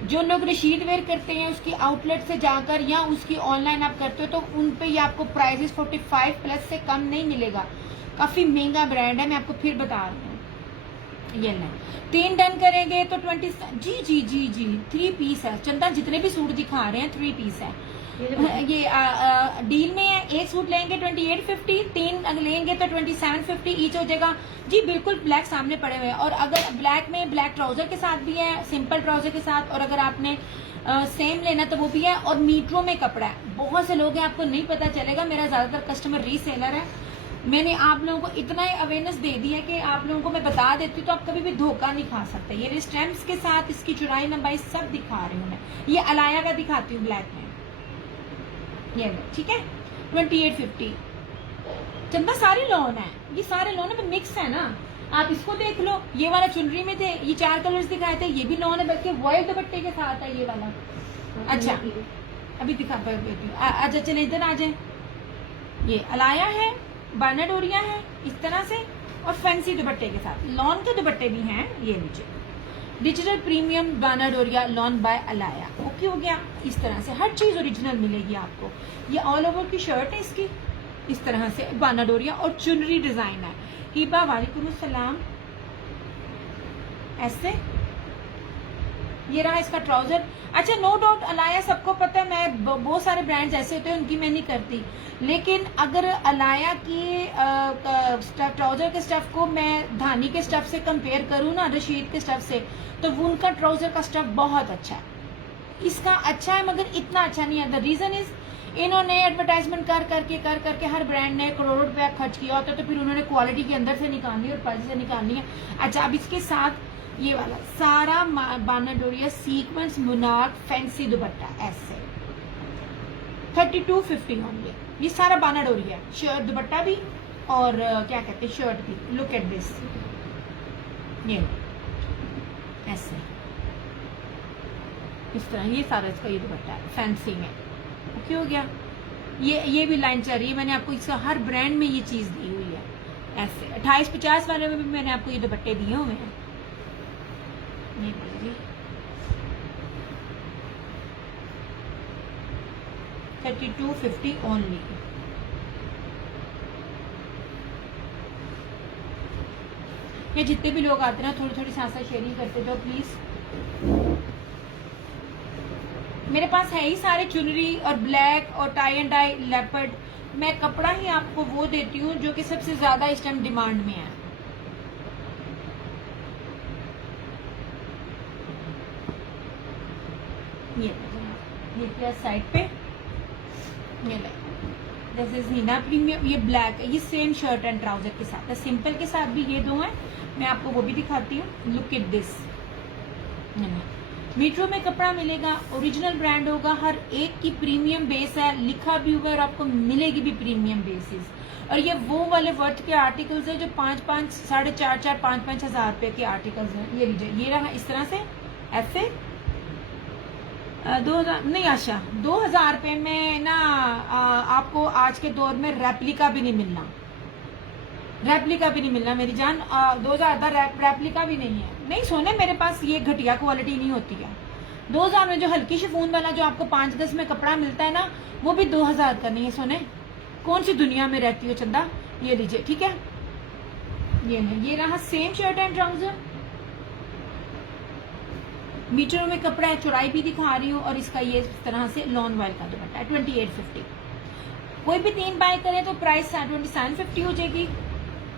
जो लोग रशीद वेयर करते हैं उसकी आउटलेट से जाकर या उसकी ऑनलाइन आप करते हो तो उन पे ये आपको प्राइसेस 45 प्लस से कम नहीं मिलेगा, काफी महंगा ब्रांड है, मैं आपको फिर बता रही हूँ। ये लें, 3 डन करेंगे तो 20। जी जी जी जी 3 पीस है चंदा, जितने भी सूट दिखा रहे हैं 3 पीस है। ये डील में है, एक सूट लेंगे 2850, 3 लेंगे तो 2750 ईच हो जाएगा जी। बिल्कुल ब्लैक सामने पड़े हुए हैं, और अगर ब्लैक में ब्लैक ट्राउजर के साथ भी है, सिंपल ट्राउजर के साथ, और अगर आपने सेम लेना तो वो भी है। और मीटरों में कपड़ा है, बहुत से लोग हैं आपको नहीं पता चलेगा, मेरा ज्यादातर कस्टमर रीसेलर है। मैंने आप लोगों को इतना ही अवेयरनेस दे दी है कि आप लोगों को मैं बता देती हूँ तो आप कभी भी धोखा नहीं खा सकते। ये स्टैम्प्स के साथ इसकी चौड़ाई लंबाई सब दिखा रही हूँ मैं। ये अलाया का दिखाती हूँ ब्लैक में, ये ठीक है 2850। चंदा सारे लोन है, ये सारे लोन है, मिक्स है ना। आप इसको देख लो, ये वाला चुनरी में थे, ये 4 कलर्स दिखाए थे, ये भी लोन है, बल्कि व्हाइट दुपट्टे के साथ है ये वाला। अच्छा अभी दिखा देती हूँ। अच्छा चले इधर आ जाए। ये अलाया है, बाना डोरिया है इस तरह से, और फैंसी दुपट्टे के साथ। लॉन के दुपट्टे भी हैं, ये नीचे डिजिटल प्रीमियम बाना डोरिया लॉन बाय अलाया। ओके हो गया। इस तरह से हर चीज ओरिजिनल मिलेगी आपको। ये ऑल ओवर की शर्ट है इसकी, इस तरह से बाना डोरिया, और चुनरी डिजाइन है। हिबा वालेकुम अस्सलाम। ऐसे ये रहा इसका ट्राउजर। अच्छा नो डाउट अलाया सबको पता है, मैं बहुत सारे ब्रांड्स ऐसे होते हैं उनकी मैं नहीं करती, लेकिन अगर अलाया की ट्राउजर के स्टफ को मैं धानी के स्टफ से कंपेयर करूँ ना, रशीद के स्टफ से, तो वो उनका ट्राउजर का स्टफ बहुत अच्छा है। इसका अच्छा है मगर इतना अच्छा नहीं है। द रीजन इज इन्होंने एडवर्टाइजमेंट कर करके हर ब्रांड ने करोड़ों रुपया खर्च किया होता है, तो फिर उन्होंने क्वालिटी के अंदर से निकालनी है और पैसे से निकालनी है। अच्छा अब इसके साथ ये वाला सारा बाना डोरिया सीक्वेंस मुनाक फैंसी दुपट्टा ऐसे 3250 होंगे। ये सारा बाना डोरिया, शर्ट दुपट्टा भी और क्या कहते हैं शर्ट भी। लुक एट दिस, ये ऐसे इस तरह ये सारा इसका ये दुपट्टा है फैंसी में। ओके हो गया। ये भी लाइन चल रही है, मैंने आपको इसका हर ब्रांड में ये चीज दी हुई है। ऐसे 2850 वाले में भी मैंने आपको ये दुपट्टे दिए हुए हैं। ये लीजिए 3250 ओनली। ये जितने भी लोग आते हैं ना थोड़ी थोड़ी साथ शेयरिंग करते जाओ प्लीज। मेरे पास है ही सारे चुनरी और ब्लैक और टाई एंड डाई लेपर्ड। मैं कपड़ा ही आपको वो देती हूँ जो कि सबसे ज्यादा इस टाइम डिमांड में है। ये क्या साइड पे ये दिस इज हीना प्रीमियम। ये ब्लैक है, ये सेम शर्ट एंड ट्राउजर के साथ है, सिंपल के साथ भी ये दो हैं। मैं आपको वो भी दिखाती हूँ। Look at this. मीट्रो में कपड़ा मिलेगा, ओरिजिनल ब्रांड होगा, हर एक की प्रीमियम बेस है, लिखा भी हुआ और आपको मिलेगी भी प्रीमियम बेसिस। और ये वो वाले वर्थ के आर्टिकल्स है जो 5-5, 4.5, 5-5 हजार रुपए के आर्टिकल्स हैं। ये लीजिए, ये रहा इस तरह से ऐसे 2000 नहीं आशा 2000 रुपए में ना आपको आज के दौर में रेप्लिका भी नहीं मिलना, रेप्लिका भी नहीं मिलना मेरी जान। 2000 का रेप्लिका भी नहीं है। नहीं सोने मेरे पास ये घटिया क्वालिटी नहीं होती है। 2000 में जो हल्की शिफॉन वाला जो आपको 5 गज में कपड़ा मिलता है ना, वो भी 2000 का नहीं है सोने। कौन सी दुनिया में रहती हो चंदा। ये लीजिए ठीक है। ये रहा सेम शर्ट एंड ट्राउजर, मीटरों में कपड़ा है, चौड़ाई भी दिखा रही हूँ। और इसका ये इस तरह से लॉन वाइल का दुपट्टा है 2850। कोई भी 3 बाय करें तो प्राइस 2750 हो जाएगी,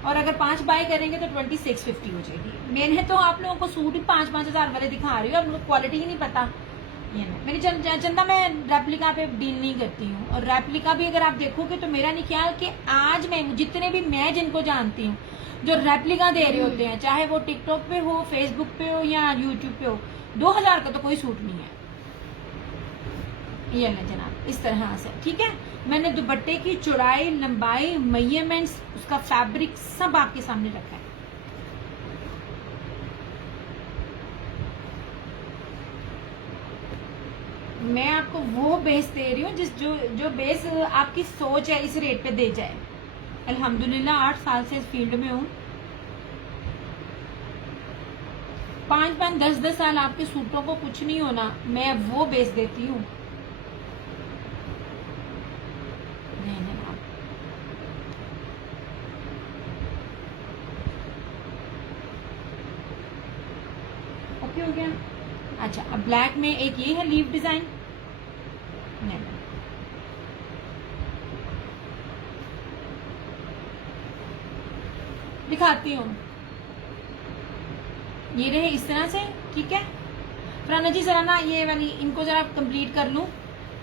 और अगर 5 बाय करेंगे तो 2650 हो जाएगी। मैंने तो आप लोगों को सूट ही 5-5 हजार वाले दिखा रही हूँ, आप लोगों को क्वालिटी ही नहीं पता। ये ना मेरी चंदा मैं रेप्लिका पे डील नहीं करती हूँ। और रेप्लिका भी अगर आप देखोगे तो मेरा नहीं ख्याल कि आज मैं जितने भी मैं जिनको जानती हूँ जो रेप्लिका दे रहे होते हैं, चाहे वो टिकटॉक पे हो, फेसबुक पे हो या यूट्यूब पे हो, 2000 का तो कोई सूट नहीं है। ये ना जनाब इस तरह से ठीक है। मैंने दुपट्टे की चौड़ाई, लंबाई, मेजरमेंट्स, उसका फैब्रिक सब आपके सामने रखा है। मैं आपको वो बेस दे रही हूँ जिस जो बेस आपकी सोच है इस रेट पे दे जाए। अल्हम्दुलिल्लाह 8 साल से इस फील्ड में हूँ। 5-5, 10-10 साल आपके सूटों को कुछ नहीं होना, मैं वो बेस देती हूँ। अच्छा, अब ब्लैक में एक ये है लीफ डिजाइन, नहीं दिखाती हूँ, ये रहे इस तरह से, ठीक है। फराना जी जरा ना ये वाली इनको जरा कंप्लीट कर लूँ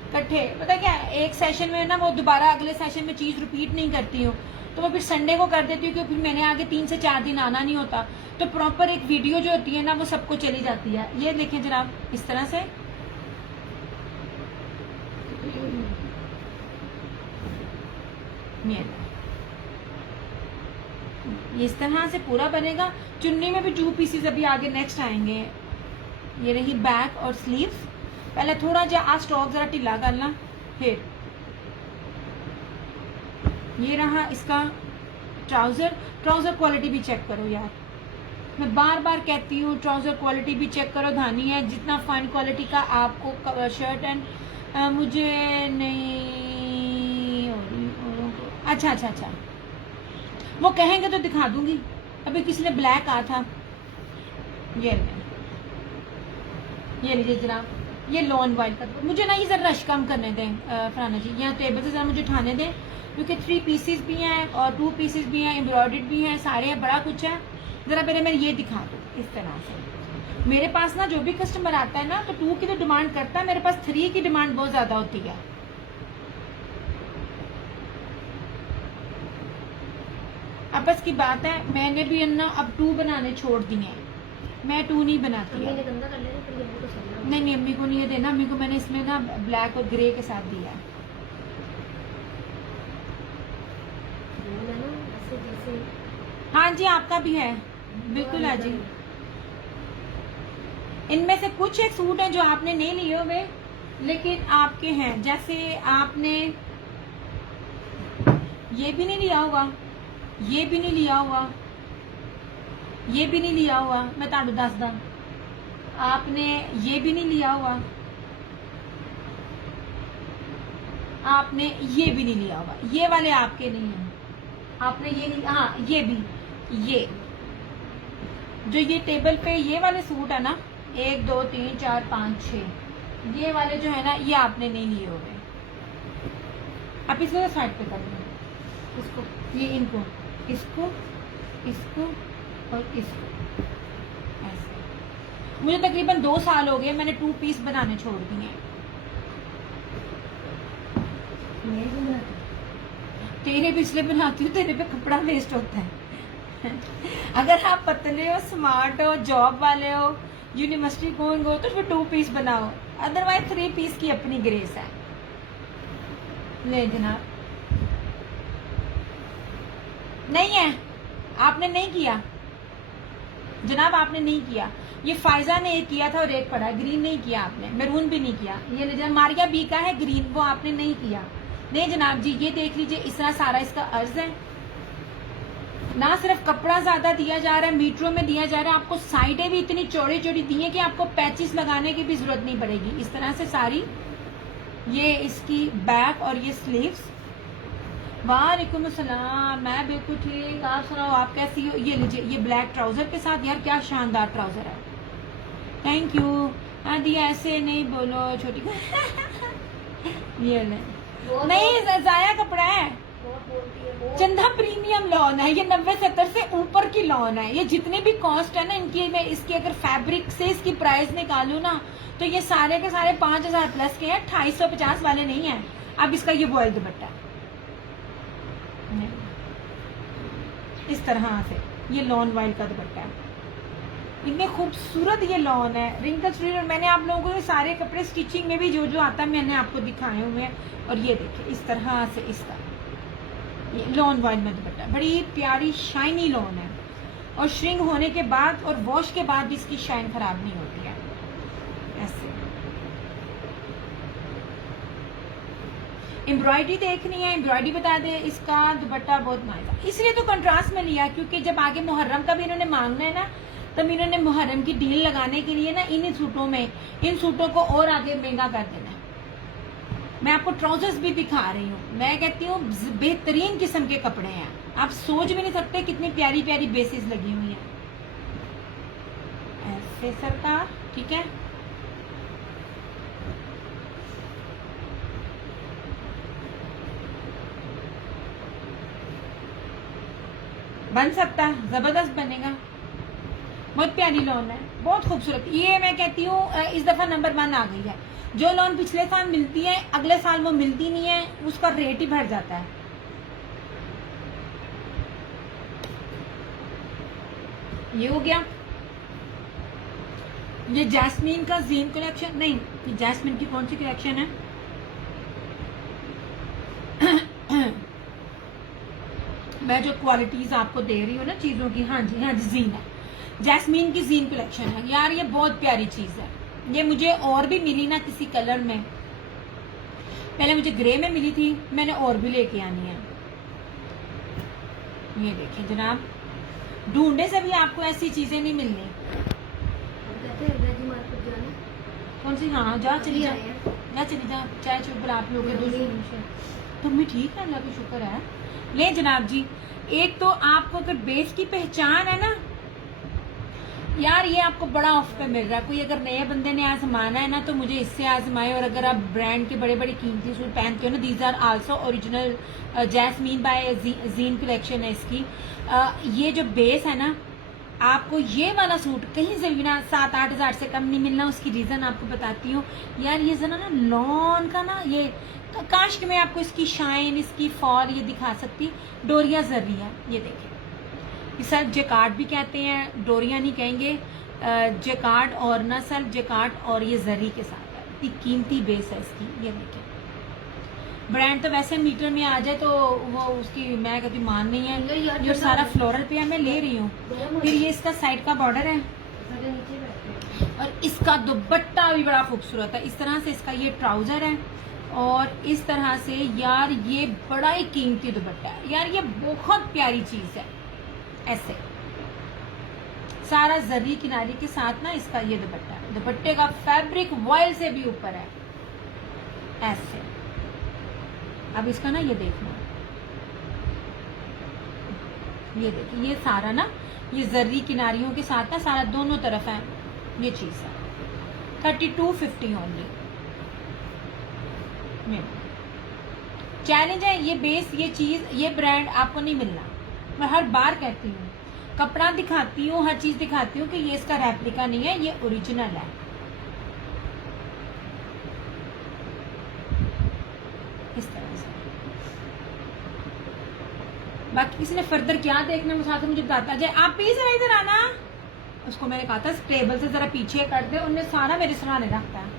इकट्ठे, पता क्या एक सेशन में ना वो दोबारा अगले सेशन में चीज रिपीट नहीं करती हूँ, तो मैं फिर संडे को कर देती हूँ क्योंकि फिर मैंने आगे 3 से 4 दिन आना नहीं होता, तो प्रॉपर एक वीडियो जो होती है ना वो सबको चली जाती है। ये देखें जनाब इस तरह से, ये इस तरह से पूरा बनेगा। चुन्नी में भी 2 पीसेस अभी आगे नेक्स्ट आएंगे। ये रही बैक और स्लीव्स, पहले थोड़ा जा स्टॉक जरा ढीला करना, फिर ये रहा इसका ट्राउजर। ट्राउजर क्वालिटी भी चेक करो यार, मैं बार बार कहती हूँ ट्राउजर क्वालिटी भी चेक करो। धानी है जितना फाइन क्वालिटी का आपको शर्ट एंड मुझे नहीं अच्छा अच्छा अच्छा वो कहेंगे तो दिखा दूंगी। अभी किसी ने ब्लैक कहा था, ये लीजिए जनाब, ये लॉन वाइट का। मुझे ना ये जरा रश कम करने दें फराना जी, यहाँ टेबल से जरा मुझे उठाने दें क्योंकि 3 पीसेस भी हैं और 2 पीसेस भी हैं, एम्ब्रॉयडर्ड भी हैं, सारे हैं, बड़ा कुछ है। जरा पहले मैं ये दिखा दूँ इस तरह से। मेरे पास ना जो भी कस्टमर आता है ना तो 2 की तो डिमांड करता है, मेरे पास 3 की डिमांड बहुत ज्यादा होती है। अब बस की बात है, मैंने भी ना अब 2 बनाने छोड़ दिए हैं, मैं 2 नहीं बनाती है। नहीं अम्मी को नहीं देना, अम्मी को मैंने इसमें ना ब्लैक और ग्रे के साथ दिया है। हाँ जी आपका भी है, बिल्कुल है जी। इनमें से कुछ एक सूट है जो आपने नहीं लिए हुए लेकिन आपके हैं, जैसे आपने ये भी नहीं लिया हुआ, ये भी नहीं लिया हुआ, ये भी नहीं लिया हुआ, मैं ताड़ू दस दा, आपने ये भी नहीं लिया हुआ, आपने ये भी नहीं लिया हुआ, ये वाले आपके नहीं हैं, आपने ये नहीं, हाँ ये भी, ये जो ये टेबल पे ये वाले सूट है ना 1 2 3 4 5 6, ये वाले जो है ना ये आपने नहीं लिए हुए। आप इसको साइड पे कर लो, इसको, ये इनको, इसको, इसको और इसको ऐसे। मुझे तकरीबन 2 साल हो गए, मैंने 2 पीस बनाने छोड़ दिए हैं। तेरे भी इसलिए बनाती हूँ, तेरे पे कपड़ा वेस्ट होता है। अगर आप पतले हो, स्मार्ट हो, जॉब वाले हो, यूनिवर्सिटी गोइंग हो तो फिर 2 पीस बनाओ, अदरवाइज 3 पीस की अपनी ग्रेस है। ले जनाब, नहीं है, आपने नहीं किया जनाब, आपने नहीं किया। ये फायजा ने एक किया था और एक पड़ा, ग्रीन नहीं किया आपने, मैरून भी नहीं किया। ये ले जनाब, मारिया बी का है ग्रीन, वो आपने नहीं किया। नहीं जनाब जी, ये देख लीजिए, इस तरह सारा इसका अर्ज है। ना सिर्फ कपड़ा ज्यादा दिया जा रहा है, मीटरों में दिया जा रहा है, आपको साइडें भी इतनी चौड़ी चौड़ी दी है कि आपको पैचेस लगाने की भी जरूरत नहीं पड़ेगी। इस तरह से सारी, ये इसकी बैक और ये स्लीव्स। वालेकुम अस्सलाम, मैं बिल्कुल ठीक, आप सुनाओ आप कैसी हो। ये लीजिए, ये ब्लैक ट्राउजर के साथ, यार क्या शानदार ट्राउजर है, थैंक यू। हाँ दी ऐसे नहीं बोलो छोटी ये नहीं जाया कपड़ा है, चंदा प्रीमियम लॉन है, ये 90-70 से ऊपर की लॉन है। ये जितनी भी कॉस्ट है ना इनकी, मैं इसकी अगर फैब्रिक से इसकी प्राइस निकालू ना तो ये सारे के सारे 5000 प्लस के हैं, 250 वाले नहीं है। अब इसका ये बॉयल दुपट्टा इस तरह से, ये लॉन वाइल का दुपट्टा है, इतने खूबसूरत ये लॉन है, रिंकल फ्री। और मैंने आप लोगों को ये सारे कपड़े स्टिचिंग में भी जो जो आता है मैंने आपको दिखाए हुए हैं। और ये देखिए इस तरह से इसका ये लॉन वाइल में दुपट्टा, बड़ी प्यारी शाइनी लॉन है और श्रिंक होने के बाद और वॉश के बाद भी इसकी शाइन खराब नहीं होती है। ऐसे एम्ब्रॉयडरी देखनी है, एम्ब्रॉयडरी बता दे, इसका दुपट्टा बहुत नाइस, इसलिए तो कंट्रास्ट में लिया क्योंकि जब आगे मुहर्रम का भी इन्होंने मांगना है ना, तब इन्होंने मुहर्रम की डील लगाने के लिए ना इन सूटों में, इन सूटों को और आगे महंगा कर देना है। मैं आपको ट्राउजर्स भी दिखा रही हूँ, मैं कहती हूँ बेहतरीन किस्म के कपड़े हैं, आप सोच भी नहीं सकते कितनी प्यारी प्यारी बेसिस लगी हुई है। ऐसे सरकार, ठीक है, बन सकता है, जबरदस्त बनेगा। बहुत प्यारी लॉन है, बहुत खूबसूरत। ये मैं कहती हूँ इस दफा नंबर 1 आ गई है। जो लॉन पिछले साल मिलती है अगले साल वो मिलती नहीं है, उसका रेट ही बढ़ जाता है। ये हो गया। ये जैस्मीन का जीन कलेक्शन, नहीं ये जैस्मीन की कौन सी कलेक्शन है? मैं जो क्वालिटीज आपको दे रही हूँ ना चीजों की, हाँ जी जीन है, जैस्मीन की जीन कलेक्शन है यार। ये बहुत प्यारी चीज है। ये मुझे और भी मिली ना किसी कलर में, पहले मुझे ग्रे में मिली थी, मैंने और भी लेके आनी है। ये देखिए जनाब, ढूंढे से भी आपको ऐसी चीजें नहीं मिलनी। कौन सी? हाँ जा चली जा, चली जा, चाय चुप आप लोग तुम भी ठीक है, अल्लाह का शुक्र है। ले जनाब जी, एक तो आपको अगर बेस की पहचान है ना यार, ये आपको बड़ा ऑफ पे मिल रहा है। कोई अगर नए बंदे ने आजमाना है ना तो मुझे इससे आजमाए। और अगर आप ब्रांड के बड़े बड़े कीमती सूट पहनते हो ना, these are also original Jasmine by Zeen collection है इसकी। ये जो बेस है ना, आपको ये वाला सूट कहीं से भी ना 7-8 हज़ार से कम नहीं मिलना। उसकी रीजन आपको बताती हूँ यार। ये जरा ना लॉन का ना, ये काश कि मैं आपको इसकी शाइन, इसकी फॉल ये दिखा सकती। डोरिया जरी है, ये देखिए। सेल्फ जेकार्ड भी कहते हैं, डोरिया नहीं कहेंगे। जेकार्ड और ना सेल्फ जेकार्ड, और ये जरी के साथ है। इतनी कीमती बेस है इसकी, ये देखिए। ब्रांड तो वैसे मीटर में आ जाए तो वो उसकी मैं कभी मान नहीं है। ये सारा फ्लोरल पे है, मैं ले रही हूँ। फिर ये इसका साइड का बॉर्डर है और इसका दुपट्टा भी बड़ा खूबसूरत है। इस तरह से इसका ये ट्राउजर है और इस तरह से यार ये बड़ा ही कीमती दुपट्टा है यार। ये बहुत प्यारी चीज है। ऐसे सारा जरी किनारी के साथ ना इसका ये दुपट्टा है। दुपट्टे का फैब्रिक वॉयल से भी ऊपर है ऐसे। अब इसका ना ये देखना, ये देखिए, ये सारा ना ये जरी किनारियों के साथ ना सारा दोनों तरफ है ये चीज है। 3250 ओनली। चैलेंज है ये बेस, ये चीज, ये ब्रांड आपको नहीं मिलना। मैं हर बार कहती हूँ, कपड़ा दिखाती हूँ, हर चीज दिखाती हूँ कि ये इसका रेप्लिका नहीं है, ये ओरिजिनल है। इस तरह से। बाकी किसी ने फर्दर क्या देखना मुझे मुझे बताता जाए। आप प्लीज जरा इधर आना। उसको मैंने कहा था टेबल से जरा पीछे कर दे, उन्हें सारा मेरे सराहने रखता है।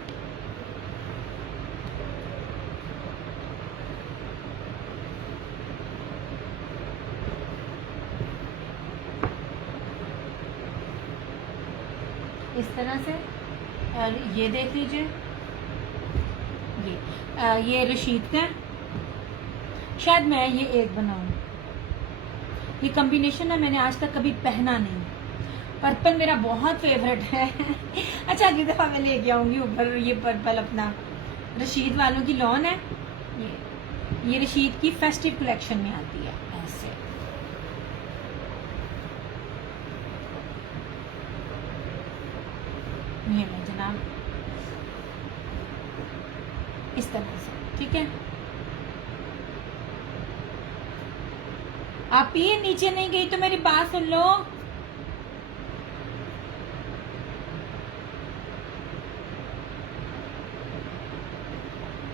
इस तरह से। और ये देख लीजिए, ये रशीद का, शायद मैं ये एक बनाऊं। ये कॉम्बिनेशन ना मैंने आज तक कभी पहना नहीं। पर्पल मेरा बहुत फेवरेट है। अच्छा अगली दफा मैं लेके आऊंगी ऊपर ये पर्पल अपना। रशीद वालों की लॉन है ये रशीद की फेस्टिव कलेक्शन में आती है ऐसे। ये है जनाब, इस तरह से, ठीक है। आप ये नीचे नहीं गई तो मेरी बात सुन लो।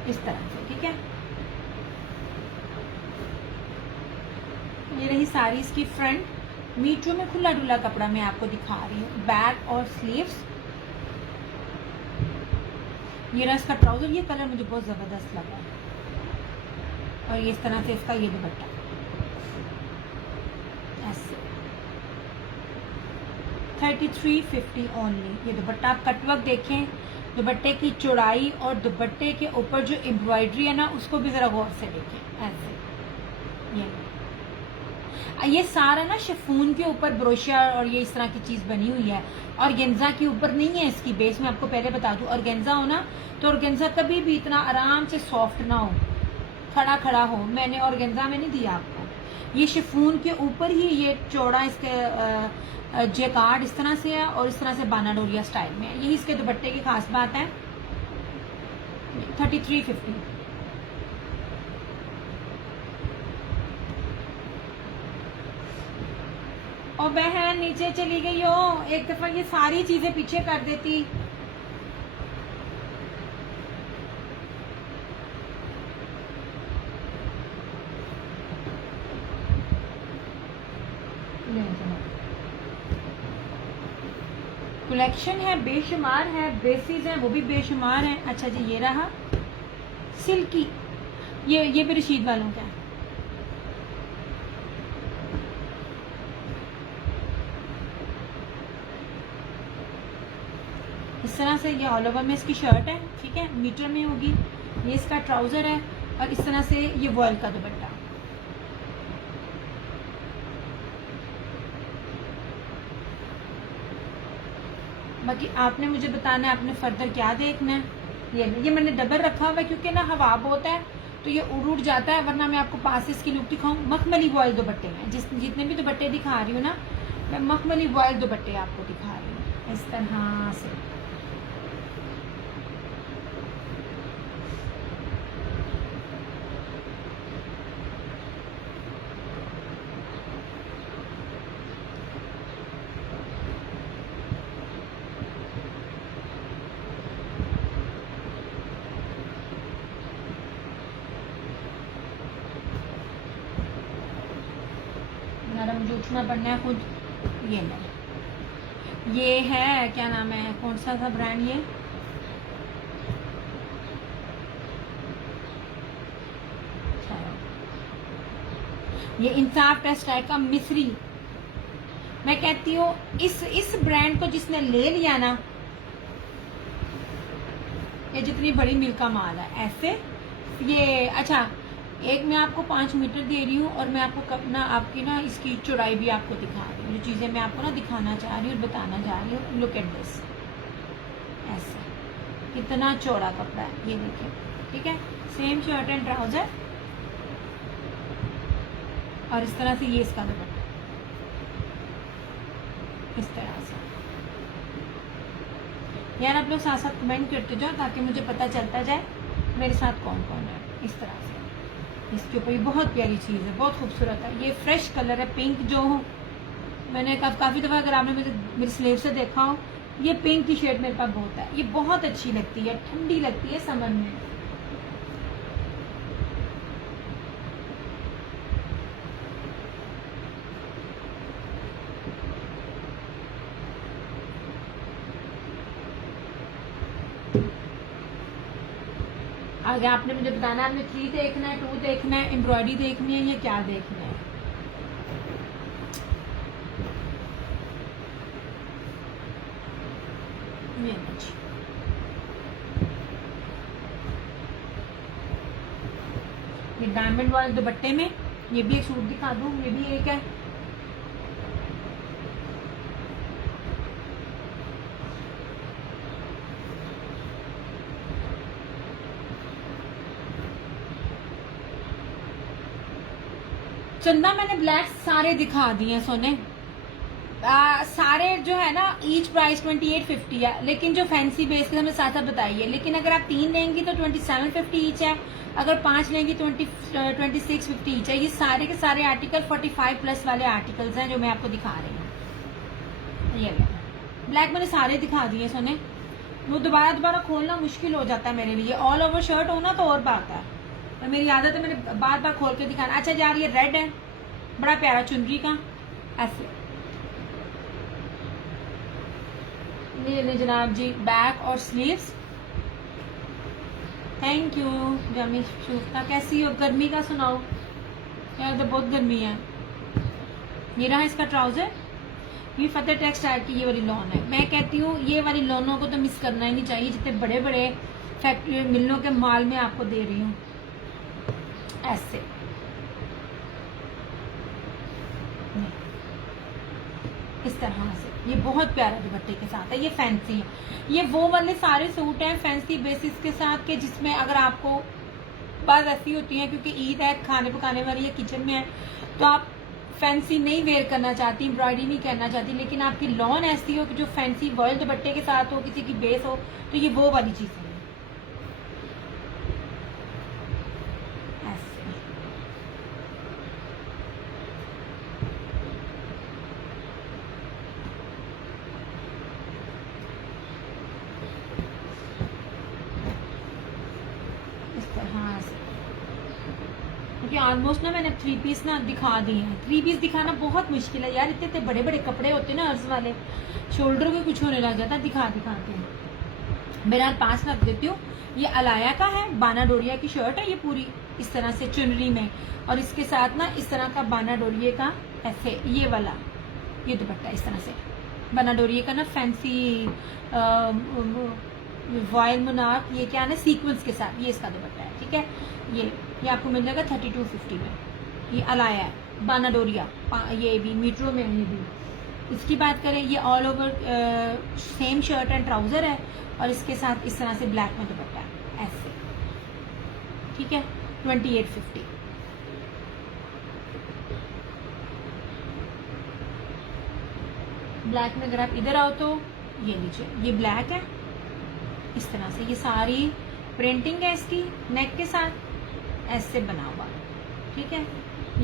इस तरह से, ठीक है। ये रही सारी इसकी फ्रंट। मीटू में खुला डुला कपड़ा मैं आपको दिखा रही हूँ। बैक और स्लीव्स। ये रहा इसका ट्राउजर। ये कलर मुझे बहुत जबरदस्त लगा। और ये इस तरह से इसका ये दुपट्टा ऐसे। 3350 ओनली। ये दुपट्टा आप कटवर्क देखें, दुपट्टे की चौड़ाई और दुपट्टे के ऊपर जो एम्ब्रॉयडरी है ना उसको भी जरा गौर से देखें ऐसे। ये सारा ना शिफॉन के ऊपर ब्रोशिया और ये इस तरह की चीज बनी हुई है। और गेंजा के ऊपर नहीं है इसकी बेस। मैं आपको पहले बता दूं, और गेंजा हो ना तो और गेंजा कभी भी इतना आराम से सॉफ्ट ना हो, खड़ा खड़ा हो। मैंने और गेंजा में नहीं दिया आपको। ये शिफॉन के ऊपर ही ये चौड़ा इसके जेकार्ड इस तरह से है और इस तरह से बाना डोरिया स्टाइल में है। यही इसके दुपट्टे की खास बात है। 3350। और बहन नीचे चली गई हो, एक दफा ये सारी चीजें पीछे कर देती। कलेक्शन है बेशुमार है, बेसिस है वो भी बेशुमार है। अच्छा जी ये रहा सिल्की, ये भी रशीद वालों का है। इस तरह से ये ऑल ओवर में इसकी शर्ट है, ठीक है, मीटर में होगी। ये इसका ट्राउजर है और इस तरह से ये वॉल का दुपट्टा। बाकी आपने मुझे बताना है आपने फर्दर क्या देखना है। ये मैंने डबल रखा हुआ है क्योंकि ना हवा बहुत है तो ये उड़ जाता है, वरना मैं आपको पास इसकी लुक दिखाऊं। मखमली वॉयल दुपट्टे में जितने भी दुपट्टे दिखा रही हूँ ना, मैं मखमली वॉयल दुपट्टे आपको दिखा रही हूँ इस तरह से। मुझे उठना पड़ना है खुद। ये नहीं, ये है क्या नाम है, कौन सा था ब्रांड ये, ये इंसाफ टेक्सटाइल का मिस्री। मैं कहती हूँ इस ब्रांड को जिसने ले लिया ना, ये जितनी बड़ी मिल का माल है ऐसे ये। अच्छा एक मैं आपको 5 मीटर दे रही हूँ और मैं आपको ना आपकी ना इसकी चौड़ाई भी आपको दिखा रही हूँ, जो चीज़ें मैं आपको ना दिखाना चाह रही हूँ और बताना चाह रही हूँ। लुक एट दिस, ऐसे कितना चौड़ा कपड़ा है ये देखिए, ठीक है। सेम शर्ट एंड ट्राउजर और इस तरह से ये इसका दुपट्टा इस तरह से। यार आप लोग साथ साथ कमेंट करते जाओ ताकि मुझे पता चलता जाए मेरे साथ कौन कौन है। इस तरह से इसके ऊपर ये बहुत प्यारी चीज़ है, बहुत खूबसूरत है। ये फ्रेश कलर है पिंक, जो मैंने काफ़ी दफ़ा अगर आपने मेरे स्लीव से देखा हो, ये पिंक की शेड मेरे पास बहुत है। ये बहुत अच्छी लगती है, ठंडी लगती है समर में। आगे आपने मुझे बताना है आपने 3 देखना है, 2 देखना है, एम्ब्रॉयडरी देखनी है या क्या देखना है। ये डायमंड वाले दुपट्टे में ये भी एक सूट दिखा दूं, ये भी एक है। चंदा मैंने ब्लैक सारे दिखा दिए सोने, सारे जो है ना ईच प्राइस 2850 है, लेकिन जो फैंसी बेस के हमने साथ साथ बताई है। लेकिन अगर आप 3 लेंगी तो 2750 ईच है, अगर 5 लेंगी 2650 ईच है। ये सारे के सारे आर्टिकल 45 प्लस वाले आर्टिकल्स हैं जो मैं आपको दिखा रही हूँ। ये ब्लैक मैंने सारे दिखा दिए सोने, वो दोबारा खोलना मुश्किल हो जाता है मेरे लिए। ऑल ओवर शर्ट होना तो और बात है, तो मेरी आदत है मैंने बार बार खोल के दिखाना। अच्छा यार ये रेड है, बड़ा प्यारा चुनरी का ऐसे। ये जनाब जी बैक और स्लीव्स। थैंक यू जमी शुक्ता, कैसी हो? गर्मी का सुनाओ यार, तो बहुत गर्मी है। ये रहा इसका ट्राउजर, ये फतेह टेक्सटाइल की ये वाली लॉन है। मैं कहती हूँ ये वाली लॉनों को तो मिस करना ही नहीं चाहिए, जितने बड़े बड़े फैक्ट्री मिलों के माल में आपको दे रही हूँ ऐसे। इस तरह से ये बहुत प्यारा दुपट्टे के साथ है, ये फैंसी है। ये वो वाले सारे सूट हैं फैंसी बेसिस के साथ के, जिसमें अगर आपको बात ऐसी होती है क्योंकि ईद है, खाने पकाने वाली है, किचन में है, तो आप फैंसी नहीं वेयर करना चाहती, एम्ब्रॉयडरी नहीं करना चाहती, लेकिन आपकी लॉन ऐसी हो कि जो फैंसी वॉयल दुपट्टे के साथ हो, किसी की बेस हो, तो ये वो वाली चीज है। क्योंकि ऑलमोस्ट ना मैंने 3 पीस ना दिखा दिए हैं। 3 पीस दिखाना बहुत मुश्किल है यार, इतने बड़े बड़े कपड़े होते हैं ना अर्ज वाले, शोल्डर को कुछ होने लग जाता। दिखाते हैं मेरा पास रख देती हूँ। ये अलाया का है, बाना डोरिया की शर्ट है ये पूरी इस तरह से चुनरी में, और इसके साथ ना इस तरह का बाना डोरिये का ऐसे ये वाला ये दुपट्टा इस तरह से बाना डोरिये का ना फैंसी वॉयल मुनाक, ये क्या है ना सीक्वेंस के साथ, ये इसका दुपट्टा है। ठीक है, ये आपको मिल जाएगा 3250 में। ये अलाया है बाना डोरिया, ये भी मीटरों में ये भी। इसकी बात करें, ये all over same shirt and trouser है, और इसके साथ इस तरह से ब्लैक में दुपट्टा है ऐसे। ठीक है, 2850। ब्लैक में अगर आप इधर आओ तो ये लीजिए, ये ब्लैक है इस तरह से, ये सारी प्रिंटिंग है इसकी नेक के साथ ऐसे बना हुआ। ठीक है,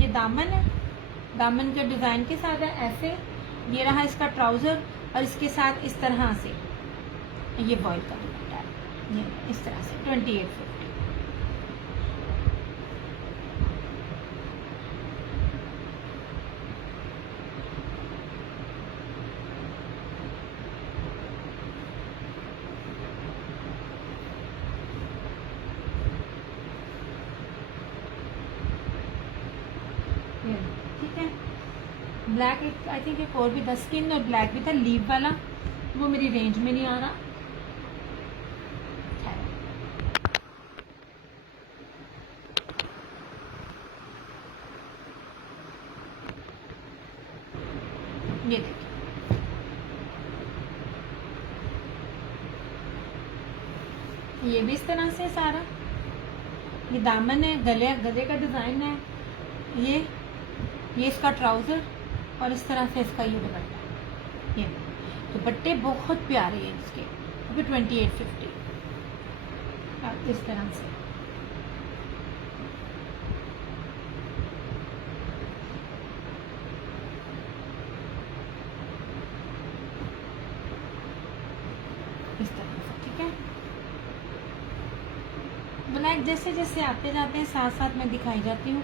ये दामन है, दामन के डिजाइन के साथ है ऐसे। ये रहा इसका ट्राउजर, और इसके साथ इस तरह से ये बॉयल का दुपट्टा है, ये इस तरह से 2850। ठीक है, ब्लैक एक आई थिंक एक और भी था, स्किन और ब्लैक भी था लीव वाला, वो मेरी रेंज में नहीं आ रहा। ये देखिए, ये भी इस तरह से सारा, ये दामन है, गले का डिजाइन है, ये इसका ट्राउजर, और इस तरह से इसका ये दुपट्टा। ये दुपट्टे बहुत प्यारे हैं इसके, अभी 2850 इस तरह से। इस तरह से ठीक है, ब्लैक जैसे जैसे आते जाते हैं साथ साथ मैं दिखाई जाती हूँ।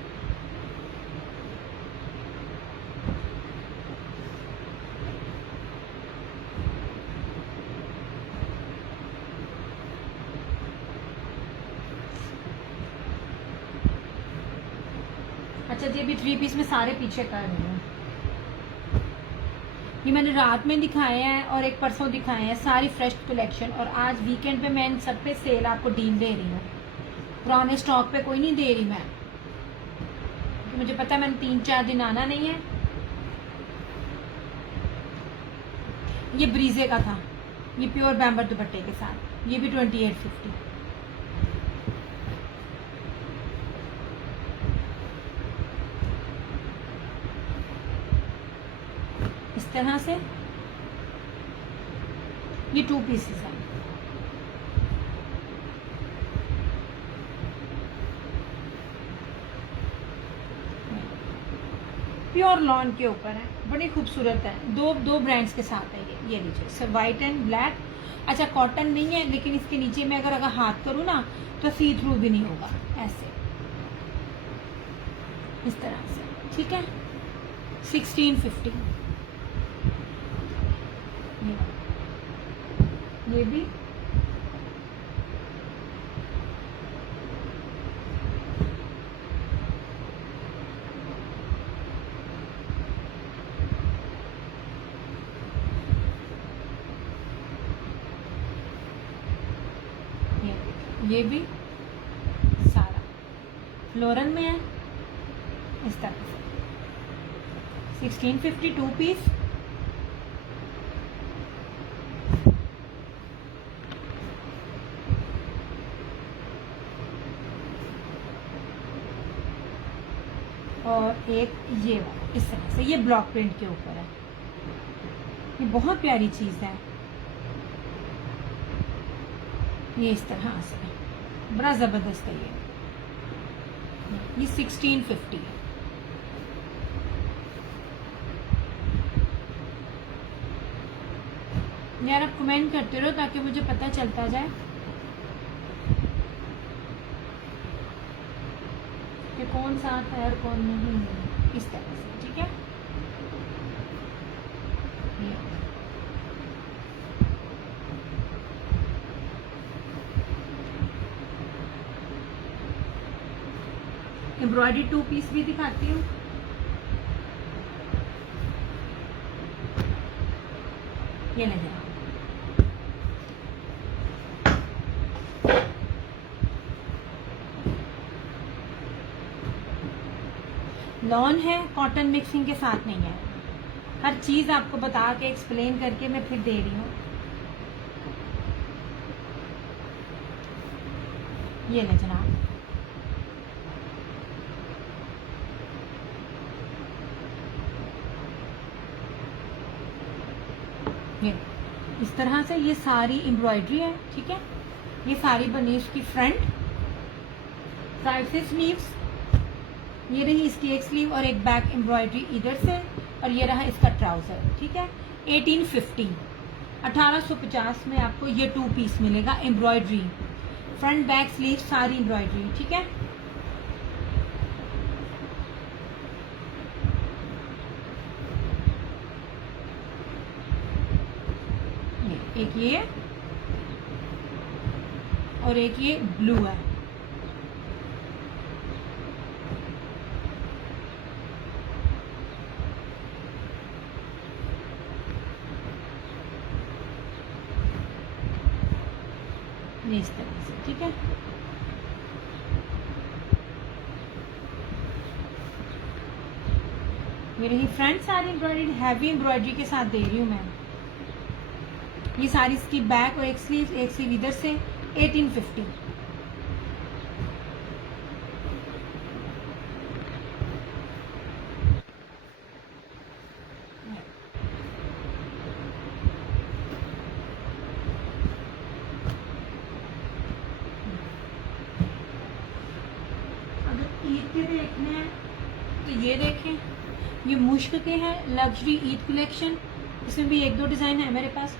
अच्छा जी, अभी 3 पीस में सारे पीछे कर रही हूँ। ये मैंने रात में दिखाए हैं और एक परसों दिखाए हैं, सारी फ्रेश कलेक्शन, और आज वीकेंड पे मैं इन सब पे सेल आपको डील दे रही हूँ। पुराने स्टॉक पे कोई नहीं दे रही मैं, तो मुझे पता है मैंने 3-4 दिन आना नहीं है। ये ब्रीजे का था, ये प्योर बैम्बर दुपट्टे के साथ, ये भी 2850। इस तरह से ये 2 पीसेस हैं। प्योर लॉन के ऊपर है, बड़ी खूबसूरत है, दो ब्रांड्स के साथ है ये लीजिए, सर वाइट एंड ब्लैक। अच्छा कॉटन नहीं है, लेकिन इसके नीचे में अगर हाथ करूँ ना तो सी थ्रू भी नहीं होगा, ऐसे इस तरह से। ठीक है, 1650। ये भी ये भी सारा फ्लोरल में है इस तरह से। 1650 2 पीस। और एक ये वाला इस तरह से, ये ब्लॉक प्रिंट के ऊपर है, ये बहुत प्यारी चीज है। ये इस तरह से बड़ा जबरदस्त है ये 1650 है। यार आप कमेंट करते रहो ताकि मुझे पता चलता जाए कि कौन साथ है और कौन नहीं है, इस तरह से, ठीक है। एम्ब्रॉयडरी 2 पीस भी दिखाती हूँ। ये ले जाओ, लॉन है, कॉटन मिक्सिंग के साथ नहीं है। हर चीज आपको बता के एक्सप्लेन करके मैं फिर दे रही हूँ। ये ले जनाब, ये इस तरह से ये सारी एम्ब्रॉयडरी है, ठीक है। ये सारी बनी इसकी फ्रंट साइड से स्लीव्स, ये रही इसकी एक स्लीव और एक बैक एम्ब्रॉयडरी इधर से, और ये रहा इसका ट्राउजर, ठीक है। 1850 में आपको ये 2 पीस मिलेगा एम्ब्रॉयडरी, फ्रंट बैक स्लीव सारी एम्ब्रॉयडरी, ठीक है। एक ये और एक ये ब्लू है, इस तरह से, ठीक है। मेरी फ्रंट सारी एम्ब्रॉयडरी हैवी एम्ब्रॉयडरी के साथ दे रही हूँ मैं। ये सारी इसकी बैक और एक स्लीव इधर से 1850। अगर ईद के देखने हैं तो ये देखें, ये मुश्क के हैं लग्जरी ईद कलेक्शन। इसमें भी 1-2 डिजाइन है मेरे पास।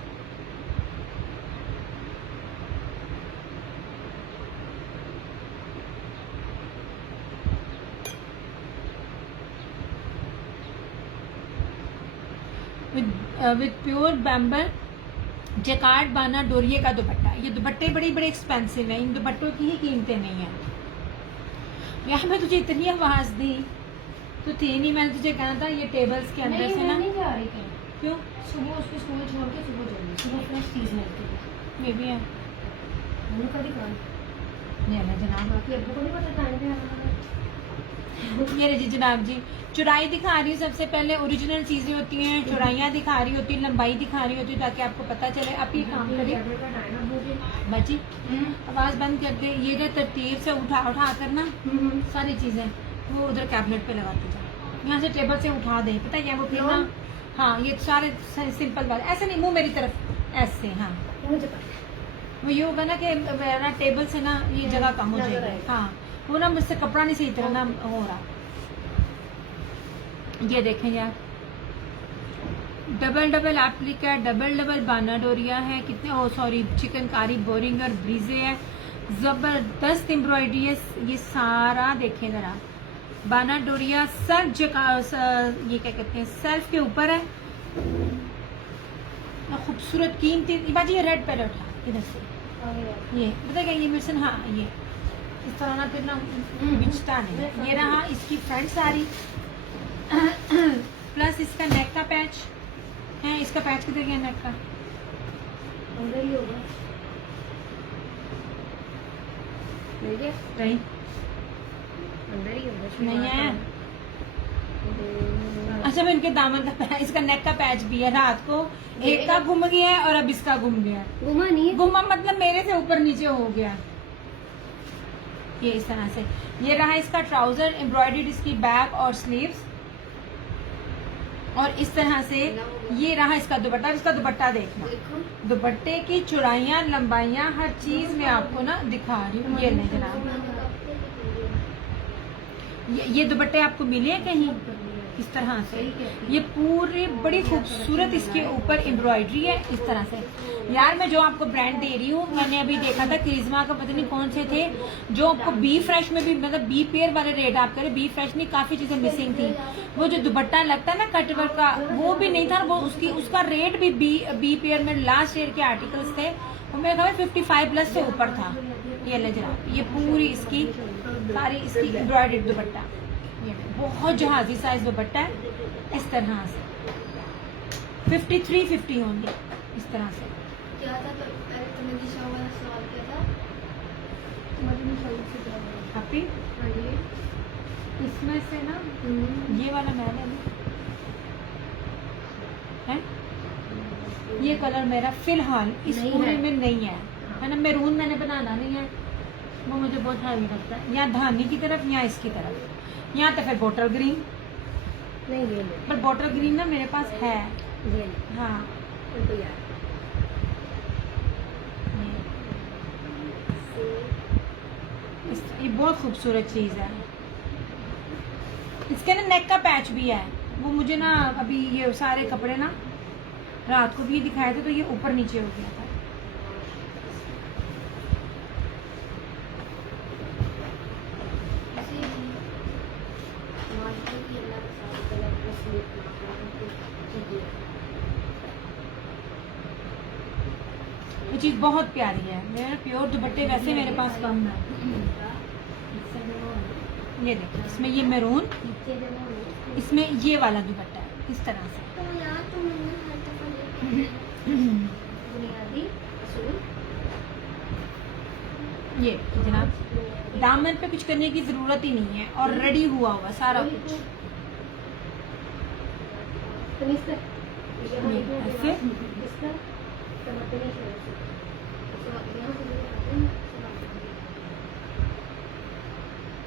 विद प्योर बैम्बल जैकार्ड बाना डोरिये का दुपट्टा। ये दुपट्टे बड़े बड़े एक्सपेंसिव हैं, इन दुपट्टों की ही कीमतें नहीं हैं। यार मैं तुझे इतनी आवाज दी तो थी नहीं, मैंने तुझे कहा था ये टेबल्स के अंदर से ना नहीं जा रही थी। क्यों? सुबह उसको स्कूल छोड़ के सुबह जल्दी, सुबह फ्रेश चीज मिलती है। ये भी है, उन्होंने कभी कहा ये ना जनाब, बाकी अब को नहीं पता टाइम पे आना। ये रही जी जनाब जी, चौड़ाई दिखा रही हूँ। सबसे पहले ओरिजिनल चीजें होती हैं, चौड़ाइयाँ दिखा रही होती है, लंबाई दिखा रही होती है, ताकि आपको पता चले। आप ये काम करिए बाजी, आवाज बंद कर दे। ये जो तरतीब से उठा कर ना सारी चीजें वो उधर कैबिनेट पे लगाते जाओ, यहाँ से टेबल से उठा दे, पता है वो फिर ना। हाँ ये सारे सिंपल बात, ऐसे नहीं मुंह मेरी तरफ ऐसे। हाँ वो ये होगा ना कि मेरा टेबल से ना ये जगह कम हो जाएगी। हाँ वो ना मुझसे कपड़ा नहीं सही तरह ना हो रहा। ये देखें यार, डबल एप्लिका, डबल बाना डोरिया है, कितने ओ सॉरी चिकनकारी बोरिंग और ब्रीजे है, जबरदस्त एम्ब्रॉयडरी है। ये सारा देखें जरा, बाना डोरिया सर्फ ये क्या कहते हैं, सेल्फ के ऊपर है, खूबसूरत कीमती। बाजी ये रेड पैलेट है इधर से, ये पता क्या ये मिर्सन, हाँ ये इस तरह ना फिर ना बिचता नहीं। ये रहा इसकी फ्रंट सारी प्लस इसका नेक का पैच है। इसका पैच किधर गया नेक का? अंदर ही होगा, नहीं अंदर ही होगा, नहीं है। अच्छा मैं इनके दामन का पैच, इसका नेक का पैच भी है। रात को एक का घूम गया है और अब इसका घूम गया। घुमा नहीं है, घुमा मतलब मेरे से ऊपर नीचे हो गया। ये इस तरह से। ये रहा इसका ट्राउजर, एम्ब्रॉयडर्ड इसकी बैक और स्लीव्स, और इस तरह से ये रहा इसका दुपट्टा। इसका दुपट्टा देखना, दुपट्टे की चौड़ाइयाँ लंबाइयाँ हर चीज में आपको ना दिखा रही हूँ। ये नहीं जनाब, ये दुपट्टे आपको मिले हैं कहीं? इस तरह से। सही कहती है। ये पूरे बड़ी खूबसूरत इसके ऊपर एम्ब्रॉयडरी है इस तरह से। यार मैं जो आपको ब्रांड दे रही हूँ, मैंने अभी देखा था क्रिज्मा का, पता नहीं कौन से थे, जो आपको बी फ्रेश में भी, मतलब बी पेयर वाले रेट आप करें, बी फ्रेश में काफी चीजें मिसिंग थी। वो जो दुपट्टा लगता है ना कटवर्क का, वो भी नहीं था, वो उसका रेट भी बी पेयर में लास्ट ईयर के आर्टिकल्स थे, वो मेरे ख्याल 55 प्लस से ऊपर था। ये ले जरा, ये पूरी इसकी सारी इसकी एम्ब्रॉयडरी दुपट्टा, ये बहुत जहाजी साइज दुपट्टा है इस तरह से। 5350 होंगे इस तरह से। क्या था पहले तुमने दिशा वाला सवाल किया था? हैप्पी इसमें से ना ये वाला मैं ले लूं है, ये कलर मेरा फिलहाल इस नहीं पूरे है। में नहीं है ना। मैरून मैंने बनाना नहीं है, वो मुझे बहुत हैवी लगता है, या धानी की तरफ या इसकी तरफ, या तो फिर बॉटल ग्रीन। नहीं ये ले, पर बॉटल ग्रीन ना मेरे पास है। ये ले, हाँ तो यार ये बहुत खूबसूरत चीज है। इसके ना नेक का पैच भी है, वो मुझे ना अभी ये सारे कपड़े ना रात को भी दिखाए थे, तो ये ऊपर नीचे हो गया था। ऐसे ही मार्केट की अलग सारी कलर का स्लीप कीजिए। ये चीज बहुत प्यारी है। मेरे प्योर दुपट्टे वैसे मेरे पास कम है। ये देखो, इसमें ये मैरून, इसमें ये वाला दुपट्टा है इस तरह से। तो यार तुमने हर दफा लेके बुनियादी असूल ये जनाब, दामन पे कुछ करने की जरूरत ही नहीं है और रेडी हुआ हुआ सारा कुछ। ऐसे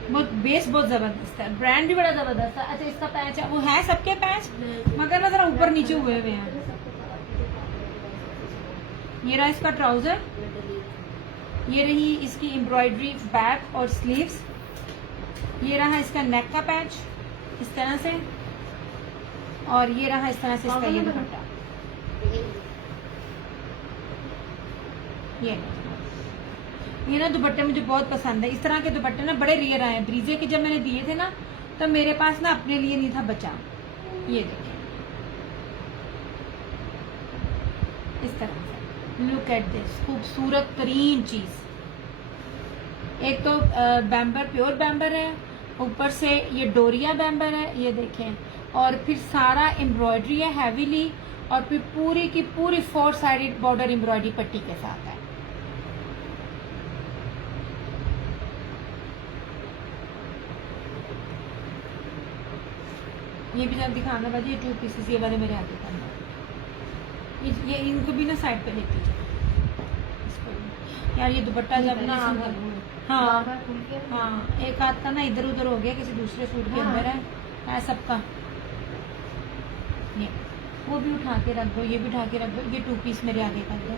बहुत बेस बहुत जबरदस्त है, ब्रांड भी बड़ा जबरदस्त है। अच्छा इसका पैच है, वो है सबके पैच, मगर ना जरा ऊपर नीचे हुए हुए हैं। ये रहा इसका ट्राउजर, ये रही इसकी एम्ब्रॉयडरी बैक और स्लीव्स, ये रहा इसका नेक का पैच इस तरह से, और ये रहा इस तरह से इसका ये दुपट्टा। ये ना दुपट्टे मुझे बहुत पसंद है। इस तरह के दुपट्टे ना बड़े रेयर आए हैं। ब्रीजे के जब मैंने दिए थे ना, तो मेरे पास ना अपने लिए नहीं था बचा। ये देखिए इस तरह से, लुक एट दिस, खूबसूरत तरीन चीज। एक तो बैम्बर, प्योर बैम्बर है, ऊपर से ये डोरिया बैम्बर है, ये देखें, और फिर सारा एम्ब्रॉयडरी है हैवीली, और फिर पूरी की पूरी 4 साइडेड बॉर्डर एम्ब्रॉयडरी पट्टी के साथ है। ये भी जब दिखाना बाजी, ये 2 पीसेस ये वाले मेरे आगे करना। ये इनको भी ना साइड पे लेके जाओ इसको भी। यार ये दुपट्टा जब ना, हाँ हाँ, एक हाथ का ना इधर उधर हो गया, किसी दूसरे सूट के अंदर है सबका। ये वो भी उठा के रख दो, ये भी उठा के रख दो, ये 2 पीस मेरे आगे कर दो।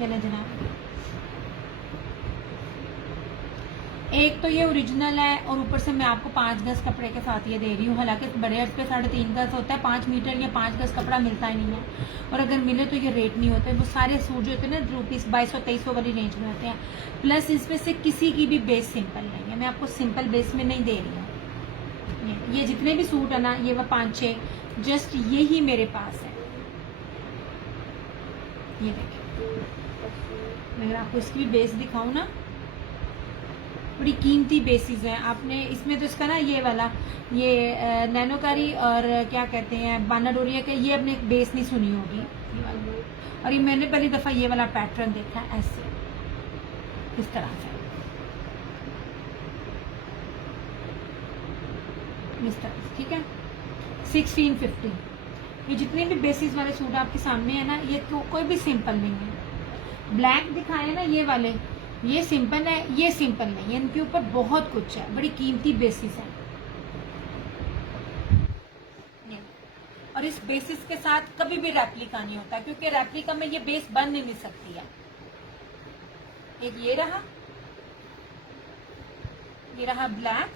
ये ना जनाब, एक तो ये ओरिजिनल है, और ऊपर से मैं आपको 5 गज कपड़े के साथ ये दे रही हूँ। हालांकि बड़े अर्ज पे 3.5 गज होता है, 5 मीटर या 5 गज कपड़ा मिलता ही नहीं है, और अगर मिले तो ये रेट नहीं होते। वो सारे सूट जो होते हैं ना ₹2200 2300 वाली रेंज में होते हैं। प्लस इसमें से किसी की भी बेस सिंपल नहीं है, मैं आपको सिंपल बेस में नहीं दे रही हूँ। ये जितने भी सूट है ना, ये वह 5-6 जस्ट यही मेरे पास है। ये देखिए, मैं अगर आपको इसकी भी बेस दिखाऊं ना, बड़ी कीमती बेसिस है। आपने इसमें तो इसका ना ये वाला, ये नैनोकारी और क्या कहते हैं बानाडोरिया का, ये अपने बेस नहीं सुनी होगी ये वाला। और ये मैंने पहली दफा ये वाला पैटर्न देखा है ऐसे, इस तरह से, इस तरह से, ठीक है। 1650। ये जितने भी बेसिस वाले सूट आपके सामने है ना, ये तो कोई भी सिंपल नहीं है। ब्लैक दिखाए ना ये वाले, ये सिंपल है, ये सिंपल नहीं है, इनके ऊपर बहुत कुछ है, बड़ी कीमती बेसिस है। और इस बेसिस के साथ कभी भी रेप्लिका नहीं होता, क्योंकि रेप्लिका में ये बेस बन नहीं सकती है। एक ये रहा ब्लैक,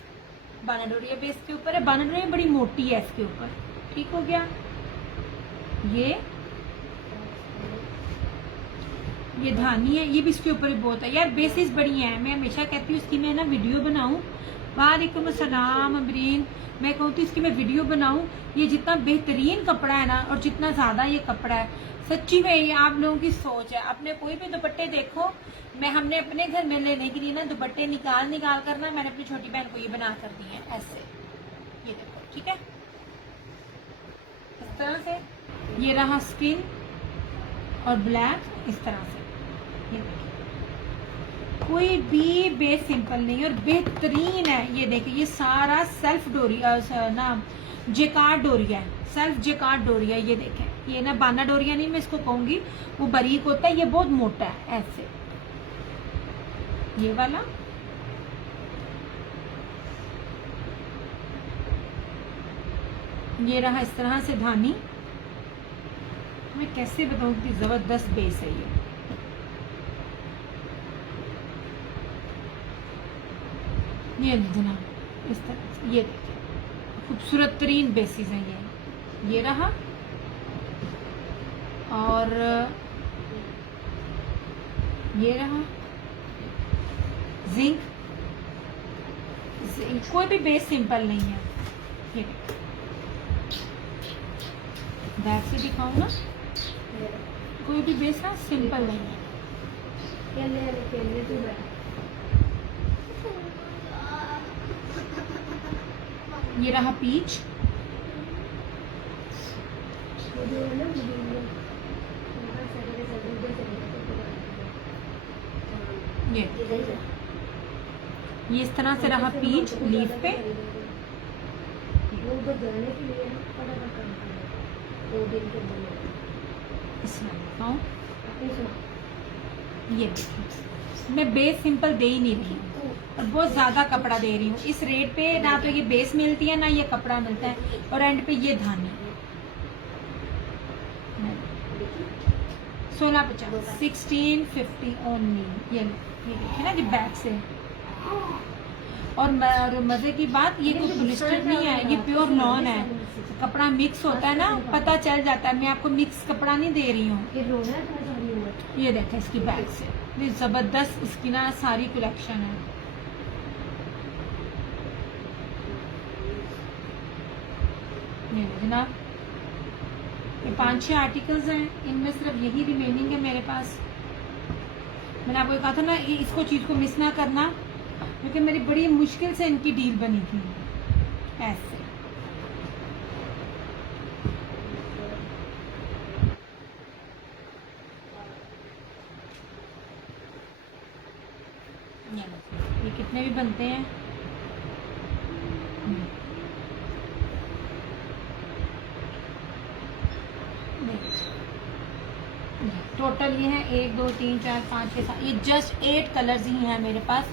बानाडोरिया बेस के ऊपर है। बानाडोरिया बड़ी मोटी है इसके ऊपर, ठीक हो गया। ये धानी है, ये भी इसके ऊपर ही बहुत है यार, बेसिस बड़ी है। मैं हमेशा कहती हूँ इसकी मैं ना वीडियो बनाऊं। वालेकुम अस्सलाम अमरीन, मैं कहती हूँ इसकी मैं वीडियो बनाऊं। ये जितना बेहतरीन कपड़ा है ना, और जितना ज्यादा ये कपड़ा है, सच्ची में ये आप लोगों की सोच है। अपने कोई भी दुपट्टे देखो, हमने अपने घर में लेने के लिए ना दुपट्टे निकाल कर ना, मैंने अपनी छोटी बहन को ये बना कर दिए हैं ऐसे, ये देखो, ठीक है, इस तरह से। ये रहा स्किन और ब्लैक, इस तरह से, ये देखिए, कोई भी बेस सिंपल नहीं और बेहतरीन है। ये देखिए, ये सारा सेल्फ डोरी ना जेकार्ड डोरिया है, सेल्फ जेकार्ड डोरिया। ये देखें, ये ना बाना डोरिया नहीं मैं इसको कहूंगी, वो बारीक होता है, ये बहुत मोटा है ऐसे। ये वाला ये रहा इस तरह से धानी। मैं कैसे बताऊं कि जबरदस्त बेस है ये जनाब, इस तरह से। ये देखिए, खूबसूरत तरीन बेसिस है ये रहा। और ये रहा जिंक, कोई भी बेस सिंपल नहीं है। ये बैक से दिखाऊं ना, कोई भी बेस ना सिंपल नहीं है। ये रहा पीच, ये इस तरह से रहा पीच लीफ पे। ये देखिए, मैं बेस सिंपल दे ही नहीं रही हूँ और बहुत ज्यादा कपड़ा दे रही हूँ इस रेट पे। ना तो ये बेस मिलती है, ना ये कपड़ा मिलता है, और एंड पे ये धानी 1650 1650 ओनली। ये देखिए ना जी बैक से। और मजे की बात, ये कोई पॉलिस्टर नहीं है, ये प्योर लॉन है। कपड़ा मिक्स होता है ना, पता चल जाता है। मैं आपको मिक्स कपड़ा नहीं दे रही हूँ। ये देखें इसकी बैक से, ये जबरदस्त इसकी ना सारी कलेक्शन है। ये जनाब, ये 5-6 आर्टिकल्स हैं, इनमें सिर्फ यही रिमेनिंग है मेरे पास। मैंने आपको कहा था ना, इसको चीज को मिस ना करना, क्योंकि मेरी बड़ी मुश्किल से इनकी डील बनी थी ऐसे। ये कितने भी बनते हैं। टोटल ये है 1 2 3 4 5 6 7, ये जस्ट 8 कलर्स ही हैं मेरे पास।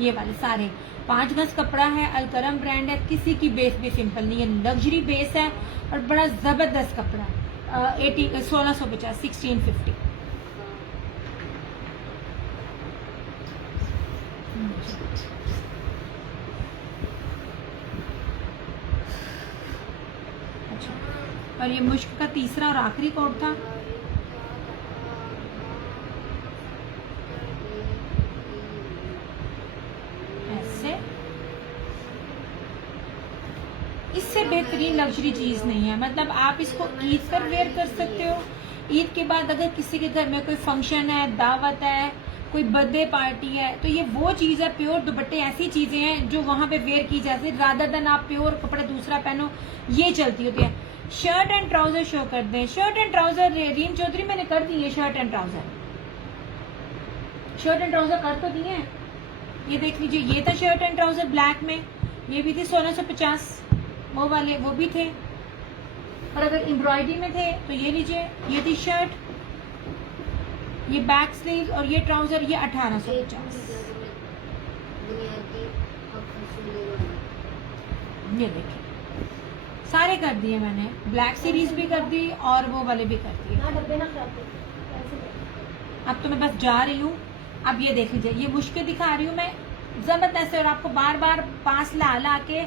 ये वाले सारे 5 गज कपड़ा है, अलकरम ब्रांड है, किसी की बेस भी सिंपल नहीं है, लग्जरी बेस है और बड़ा जबरदस्त कपड़ा है। 1650 1650। अच्छा, और ये मुश्क का तीसरा और आखिरी कोट था। इससे बेहतरीन लग्जरी चीज नहीं है। मतलब आप इसको ईद पर वेयर कर सकते हो। ईद के बाद अगर किसी के घर में कोई फंक्शन है, दावत है, कोई बर्थडे पार्टी है, तो ये वो चीज है। प्योर दुपट्टे ऐसी चीजें हैं जो वहां पे वेयर की जाती है, रादर देन आप प्योर कपड़ा दूसरा पहनो, ये चलती होती है। शर्ट एंड ट्राउजर शो कर दें। शर्ट एंड ट्राउजर रीम चौधरी मैंने कर दी है। शर्ट एंड ट्राउजर कर तो दिए हैं। ये देख लीजिए, ये था शर्ट एंड ट्राउजर ब्लैक में, ये भी थी 1650, वो वाले वो भी थे। और अगर एम्ब्रॉयडरी में थे तो ये लीजिए, ये थी शर्ट, ये बैक स्लीव और ये ट्राउजर, ये 1850। ये देखिए सारे कर दिए मैंने, ब्लैक सीरीज भी कर दी और वो वाले भी कर दिए। अब तो मैं बस जा रही हूँ। अब ये देख लीजिए, ये मुश्किल दिखा रही हूँ मैं, जबरदस्त है। और आपको बार बार पास ला ला के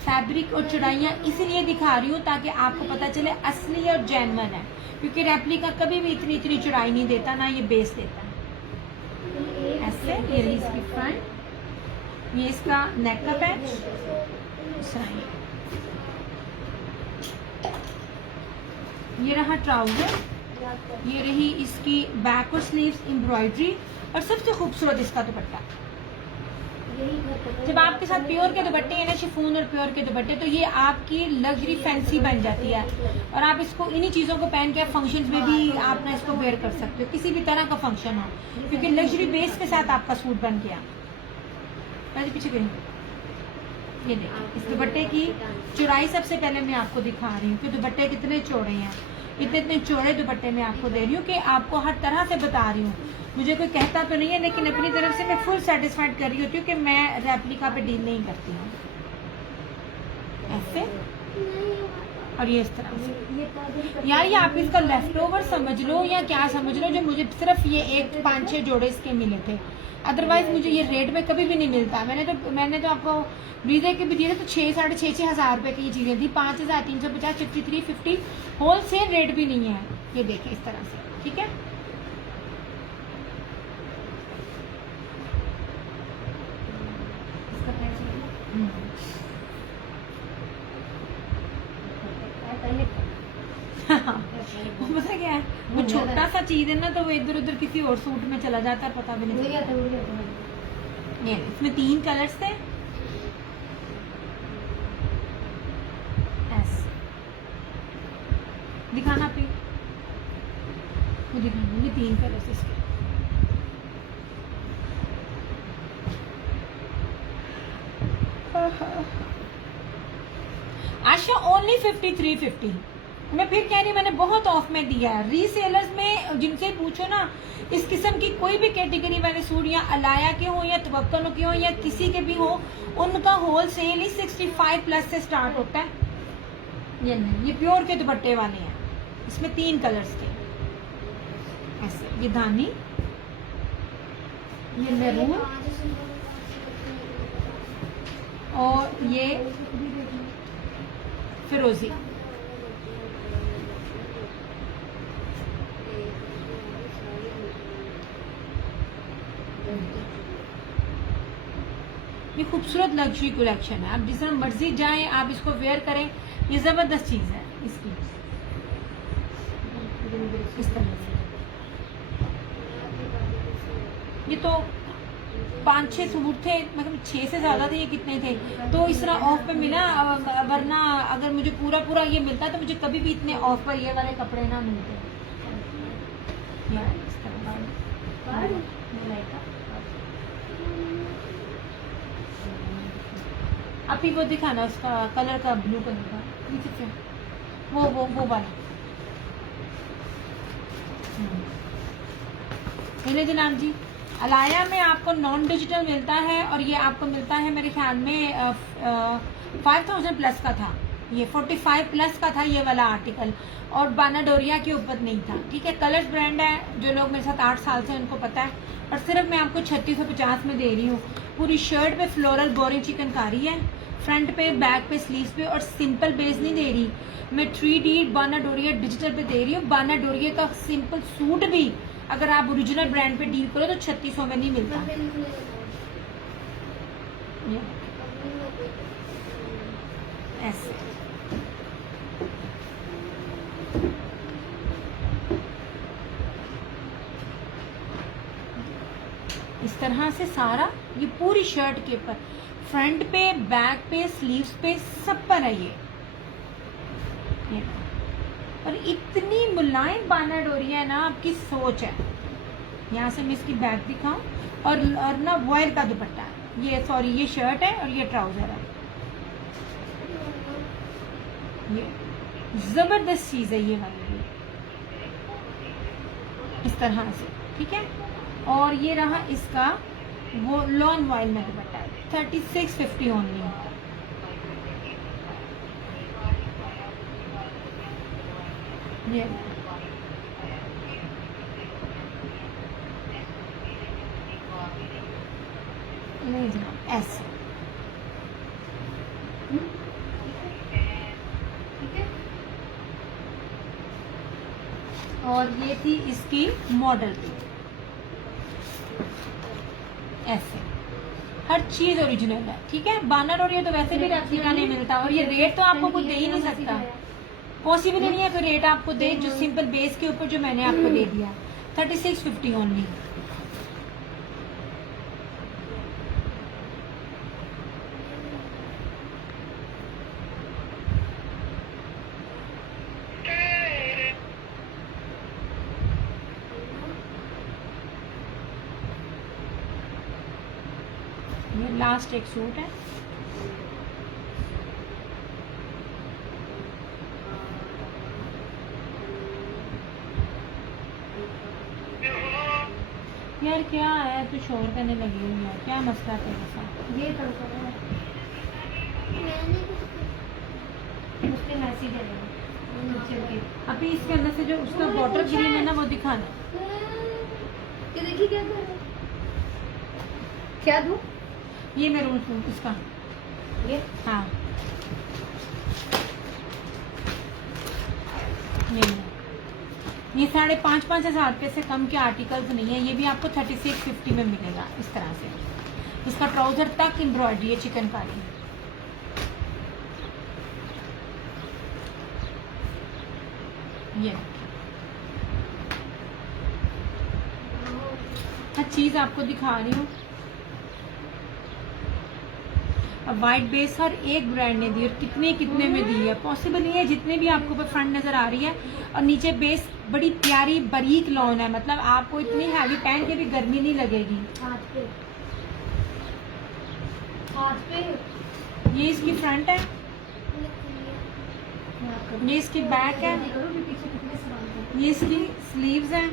फैब्रिक और चौड़ाइयाँ इसीलिए दिखा रही हूँ ताकि आपको पता चले असली और जेन्युइन है, क्योंकि रेप्लिका कभी भी इतनी इतनी चौड़ाई नहीं देता, ना ये बेस देता है। ऐसे ये रही इसकी फ्रंट, ये इसका नेक का पैच, ये रहा ट्राउजर, ये रही इसकी बैक और स्लीव्स एम्ब्रॉयडरी, और सबसे खूबसूरत इसका दुपट्टा। जब आपके साथ प्योर के दुपट्टे हैं ना, शिफॉन और प्योर के दुपट्टे, तो ये आपकी लग्जरी फैंसी बन जाती है। और आप इसको इन्हीं चीज़ों को पहन के फंक्शंस में भी आप ना इसको वेयर कर सकते हो, किसी भी तरह का फंक्शन हो, क्योंकि लग्जरी बेस के साथ आपका सूट बन गया। पीछे करें, ये देखिए इस दुपट्टे की चौड़ाई सबसे पहले मैं आपको दिखा रही हूँ कि दुपट्टे कितने चौड़े हैं। इतने इतने चौड़े दुपट्टे मैं आपको दे रही हूँ कि आपको हर तरह से बता रही हूँ। मुझे कोई कहता तो नहीं है, लेकिन अपनी तरफ से मैं फुल सेटिस्फाइड कर रही होती हूँ कि मैं रेप्लिका पे डील नहीं करती हूँ। ऐसे और ये इस तरह से यार, ये आप इसका लेफ्ट ओवर समझ लो या क्या समझ लो, जो मुझे सिर्फ ये 5-6 जोड़े इसके मिले थे, अदरवाइज मुझे ये रेट में कभी भी नहीं मिलता। मैंने तो आपको ब्रीजे के भी दिए थे, तो 6-6.5 हज़ार रुपए की ये चीजें थी, 5,350, 5350 होल सेल रेट भी नहीं है। ये देखें इस तरह से, ठीक है। पता क्या है, वो छोटा सा चीज है ना, तो वो इधर उधर किसी और सूट में चला जाता है, पता भी नहीं चलता। ये इसमें 3 कलर्स थे, ऐसे दिखाना पे वो दिखाना, ये 3 कलर्स इसके। आशा ओनली 5350। मैं फिर कह रही, मैंने बहुत ऑफ में दिया है। रीसेलर्स में जिनसे पूछो ना, इस किस्म की कोई भी कैटेगरी वाले सूट, या अलाया के हो या तवक्कल के हो या किसी के भी हो, उनका होल सेल ही 65+ से स्टार्ट होता है। ये नहीं, ये प्योर के दुपट्टे वाले हैं, इसमें 3 कलर्स के ऐसे, ये धानी, ये मैरून, और ये फिरोजी। ये खूबसूरत लग्जरी कलेक्शन है, आप जिस तरह मर्जी जाएं, आप इसको वेयर करें, ये जबरदस्त चीज है इसकी। इस तरह से ये तो 5-6 सूट थे, मतलब 6 से ज्यादा थे, ये कितने थे, तो इस तरह ऑफ पे मिला। वरना अगर मुझे पूरा पूरा ये मिलता तो मुझे कभी भी इतने ऑफ पर ये वाले कपड़े ना मिलते। इस तरह आप ही वो दिखाना, उसका कलर का ब्लू कलर का नीचे से, वो वाला जनाब जी। अलाया में आपको नॉन डिजिटल मिलता है, और ये आपको मिलता है मेरे ख्याल में 5000+ का था, ये 45+ का था ये वाला आर्टिकल, और बाना डोरिया के ऊपर नहीं था, ठीक है। कलर्स ब्रांड है, जो लोग मेरे साथ 8 साल से उनको पता है। और सिर्फ मैं आपको 3650 में दे रही हूँ। पूरी शर्ट पे फ्लोरल बोरिंग चिकनकारी है, फ्रंट पे, बैक पे, स्लीव्स पे, और सिंपल बेस नहीं दे रही मैं, 3D बाना डोरिया डिजिटल पे दे रही हूँ। बाना डोरिया का सिंपल सूट भी अगर आप ओरिजिनल ब्रांड पे डील करो तो 3600 में नहीं मिलता। ऐसे इस तरह से सारा, ये पूरी शर्ट के ऊपर, फ्रंट पे, बैक पे, स्लीव्स पे, सब पर है ये। और इतनी मुलायम बाना डोरिया है ना, आपकी सोच है। यहाँ से मैं इसकी बैक दिखाऊं, और ना वॉयल का दुपट्टा है ये, सॉरी ये शर्ट है और ये ट्राउजर है। ये जबरदस्त चीज है ये वाली, इस तरह से, ठीक है। और ये रहा इसका वो लॉन वॉयल में दुपट्टा है, 3650 ओनली। नहीं जनाब, ऐसे। ठीक है। और ये थी इसकी मॉडल भी, ऐसे हर चीज ओरिजिनल है। ठीक है, बानर और ये तो वैसे भी रेप्लिका नहीं मिलता, और ये रेट तो आपको कोई दे ही नहीं सकता, पॉसिबल ही नहीं है कोई रेट आपको दे जो सिंपल बेस के ऊपर जो मैंने आपको दे दिया। 3650 ओनली। ये लास्ट एक सूट है। यार क्या है, तू शोर करने लगी हुई है, क्या मसला तेरे साथ? ये तड़का है, मैंने मुस्लिम ऐसी दे रहे हैं नीचे के। अभी इसके अंदर से जो उसका बॉर्डर ग्रीन है ना वो दिखाना। ये देखिए क्या कर रहा है। क्या दूं? ये मैरून सूट इसका, ये हाँ ये 5,500 रुपये से कम के आर्टिकल्स नहीं है। ये भी आपको 3650 में मिलेगा इस तरह से। इसका ट्राउजर तक एम्ब्रॉयडरी है चिकनकारी। ये हर चीज आपको दिखा रही हूँ। वाइट बेस हर एक ब्रांड ने दी, और कितने कितने में दी है, पॉसिबल नहीं है। जितने भी आपको फ्रंट नजर आ रही है, और नीचे बेस बड़ी प्यारी बारीक लॉन है, मतलब आपको इतनी हैवी पहन के भी गर्मी नहीं लगेगी। हाथ पे, हाथ पे ये इसकी फ्रंट है, ये इसकी बैक है, करो कि पीछे कितने सवाल ये इसकी स्लीव्स हैं,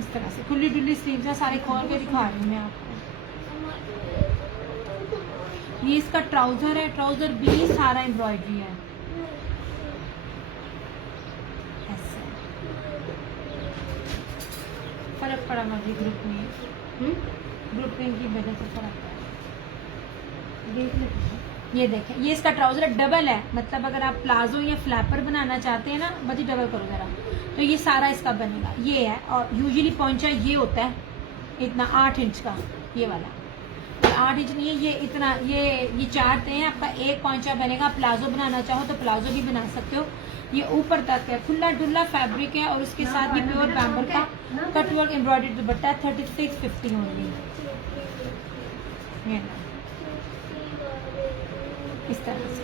इस तरह से खुली डुली स्लीव्स है। सारे खोल के दिखा रही हूँ मैं आपको। ये इसका ट्राउजर है, ट्राउजर भी सारा एम्ब्रॉयडरी है ऐसे। फर्क पड़ा मुझे ग्रुप में, ग्रुपिंग की वजह से फर्क पड़ा। देख लेते। ये देखें, ये इसका ट्राउजर डबल है, मतलब अगर आप प्लाजो या फ्लैपर बनाना चाहते हैं ना, बड़ी डबल करो जरा, तो ये सारा इसका बनेगा। ये है, और यूजुअली पहुंचा ये होता है इतना 8 इंच का, ये वाला 8 इंच नहीं है, ये इतना, ये 4 हैं। आपका एक पहुंचा बनेगा। प्लाजो बनाना चाहो तो प्लाजो भी बना सकते हो। ये ऊपर तक है, खुला डुल्ला फैब्रिक है, और उसके साथ ये प्योर बैम्बर का कटवर्क एम्ब्रॉयडरी दुपट्टा है। 3650 ओनली। ये ना, इस तरह से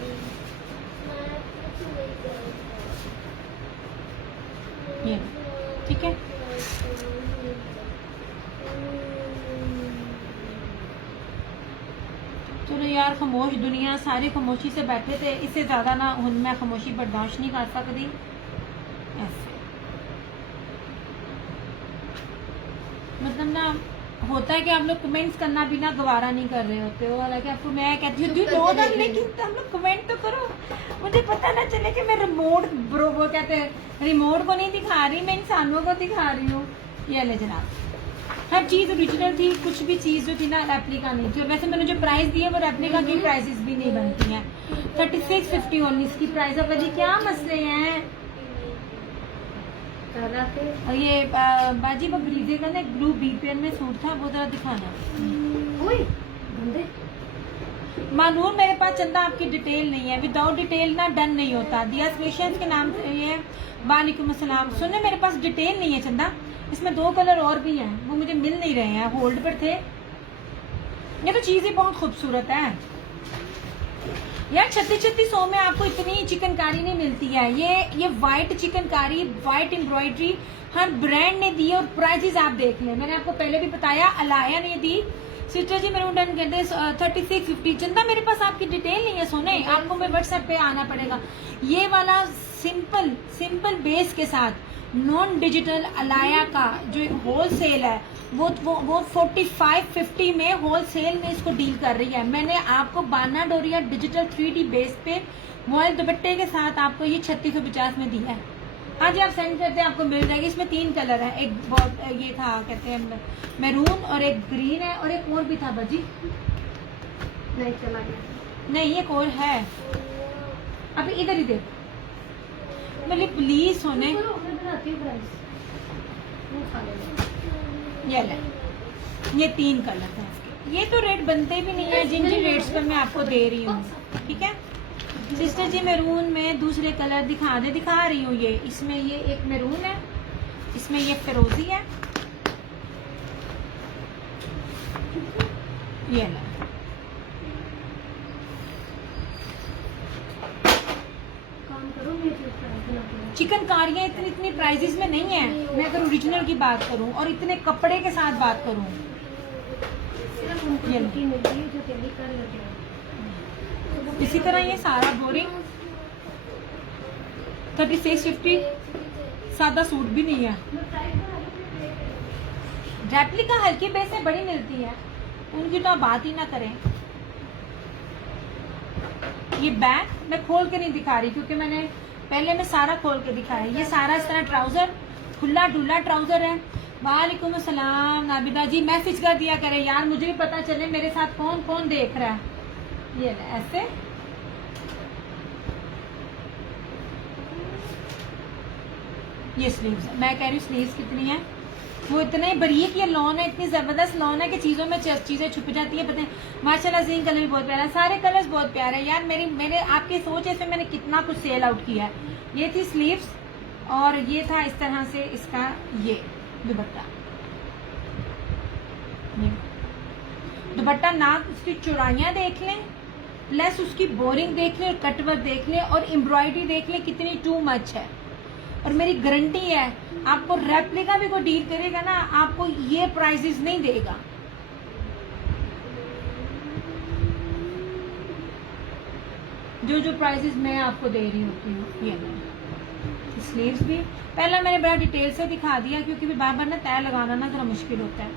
ये ना, ठीक है। चलो यार, खामोश दुनिया, सारे खामोशी से बैठे थे, इससे ज्यादा ना मैं खामोशी बर्दाश्त नहीं कर सकती। ऐसे मतलब ना होता है कि आप लोग कमेंट्स करना भी ना गवारा नहीं कर रहे होते हो, हालांकि आपको मैं कहती हूँ लेकिन हम लोग कमेंट तो करो, मुझे पता ना चले कि मैं रिमोट वो कहते हैं रिमोट को नहीं दिखा रही, मैं इंसानों को दिखा रही हूँ। ये ले जनाब, हर चीज ओरिजिनल थी, कुछ भी चीज जो थी ना रेप्लिका नहीं थी। और वैसे मैंने जो प्राइस दिए वो रेप्लिका की प्राइसेस भी नहीं बनती हैं। 3650 ओनली इसकी प्राइस। अब जी क्या मसले हैं। और ये बाजी वो ब्रीजे का ना ब्लू बी पेन में सूट था, वो जरा दिखाना। मानूर मेरे पास चंदा आपकी डिटेल नहीं है, विदाउट डिटेल ना डन नहीं होता। दिया स्पेशल्स के नाम से ये वालेकुम अस्सलाम। सुने मेरे पास डिटेल नहीं है चंदा, इसमें 2 कलर और भी हैं, वो मुझे मिल नहीं रहे हैं, होल्ड पर थे। ये तो चीज ही बहुत खूबसूरत है यार। 3600 में आपको इतनी चिकनकारी नहीं मिलती है। ये व्हाइट चिकनकारी, व्हाइट एम्ब्रॉयडरी हर ब्रांड ने दी है, और प्राइसेस आप देख लें, मैंने आपको पहले भी बताया। अलाया ने दी, सिस्टर जी मेरे डन कहते 3650। चंदा मेरे पास आपकी डिटेल नहीं है सोने, आपको मैं व्हाट्सएप पे आना पड़ेगा। ये वाला सिंपल बेस के साथ नॉन डिजिटल अलाया का जो एक होलसेल है, वो 4550 में होलसेल में इसको डील कर रही है। मैंने आपको बाना डोरिया डिजिटल 3D बेस पे मोबाइल दुपट्टे के साथ आपको ये 3650 में दिया है। हाँ जी, आप सेंड करते हैं आपको मिल जाएगी। इसमें 3 कलर है, एक बहुत ये था कहते हैं मैरून, और एक ग्रीन है, और एक और भी था बाजी। नहीं चला गया। नहीं, एक और है, अभी इधर ही देख। मेरी प्लीज सोने, चलो मैं बनाती हूँ प्राइस, वो खा लेना। ये ले, ये 3 कलर हैं इसके। ये तो रेट बनते भी नहीं है जिन जिन रेट्स पर मैं आपको दे रही हूँ, ठीक है सिस्टर जी। मैरून में दूसरे कलर दिखा रही हूँ। ये इसमें ये एक मैरून है, इसमें ये फिरोजी है, ये ला। काम करो, मैं जो प्राइस बनाती हूँ। चिकनकारियाँ इतनी प्राइजेस में नहीं है। मैं अगर ओरिजिनल की बात करूँ और इतने कपड़े के साथ बात करूँ, सिर्फ उनको ये लो। छुट्टी मिलती है जो तेली कर लेते हैं। इसी तरह ये सारा बोरिंग 3650 सादा सूट भी नहीं है। रेप्लिका हल्की बेस से बड़ी मिलती है, उनकी तो आप बात ही ना करें। ये बैग मैं खोल के नहीं दिखा रही क्योंकि पहले मैं सारा खोल के दिखाया। ये सारा इस तरह ट्राउजर, खुला डुला ट्राउजर है। वालेकुम अस्सलाम नाबिदा जी, मैसेज कर दिया करें यार, मुझे भी पता चले मेरे साथ कौन कौन देख रहा है। ये ऐसे ये स्लीव्स है। मैं कह रही हूँ स्लीव्स कितनी है, वो इतने बारीक ये लॉन है, इतनी जबरदस्त लॉन है कि चीजों में चीजें छुप जाती है। पता है माशाल्लाह से कलर भी बहुत प्यारा है, सारे कलर्स बहुत प्यारे हैं यार। मेरे आपकी सोच है इसमें मैंने कितना कुछ सेल आउट किया है। ये थी स्लीव्स और ये था इस तरह से इसका ये दुपट्टा। दुपट्टा ना उसकी चौड़ाइयां देख लें, प्लस उसकी बोरिंग देख लें, कटवर्क देख लें और एम्ब्रॉयडरी देख लें कितनी टू मच है। और मेरी गारंटी है आपको रेप्लिका भी कोई डील करेगा ना, आपको ये प्राइसेस नहीं देगा। जो प्राइसेस मैं आपको दे रही होती हूँ। ये स्लीव्स भी पहला मैंने बड़ा डिटेल से दिखा दिया क्योंकि भी बार बार ना तय लगाना ना थोड़ा मुश्किल होता है।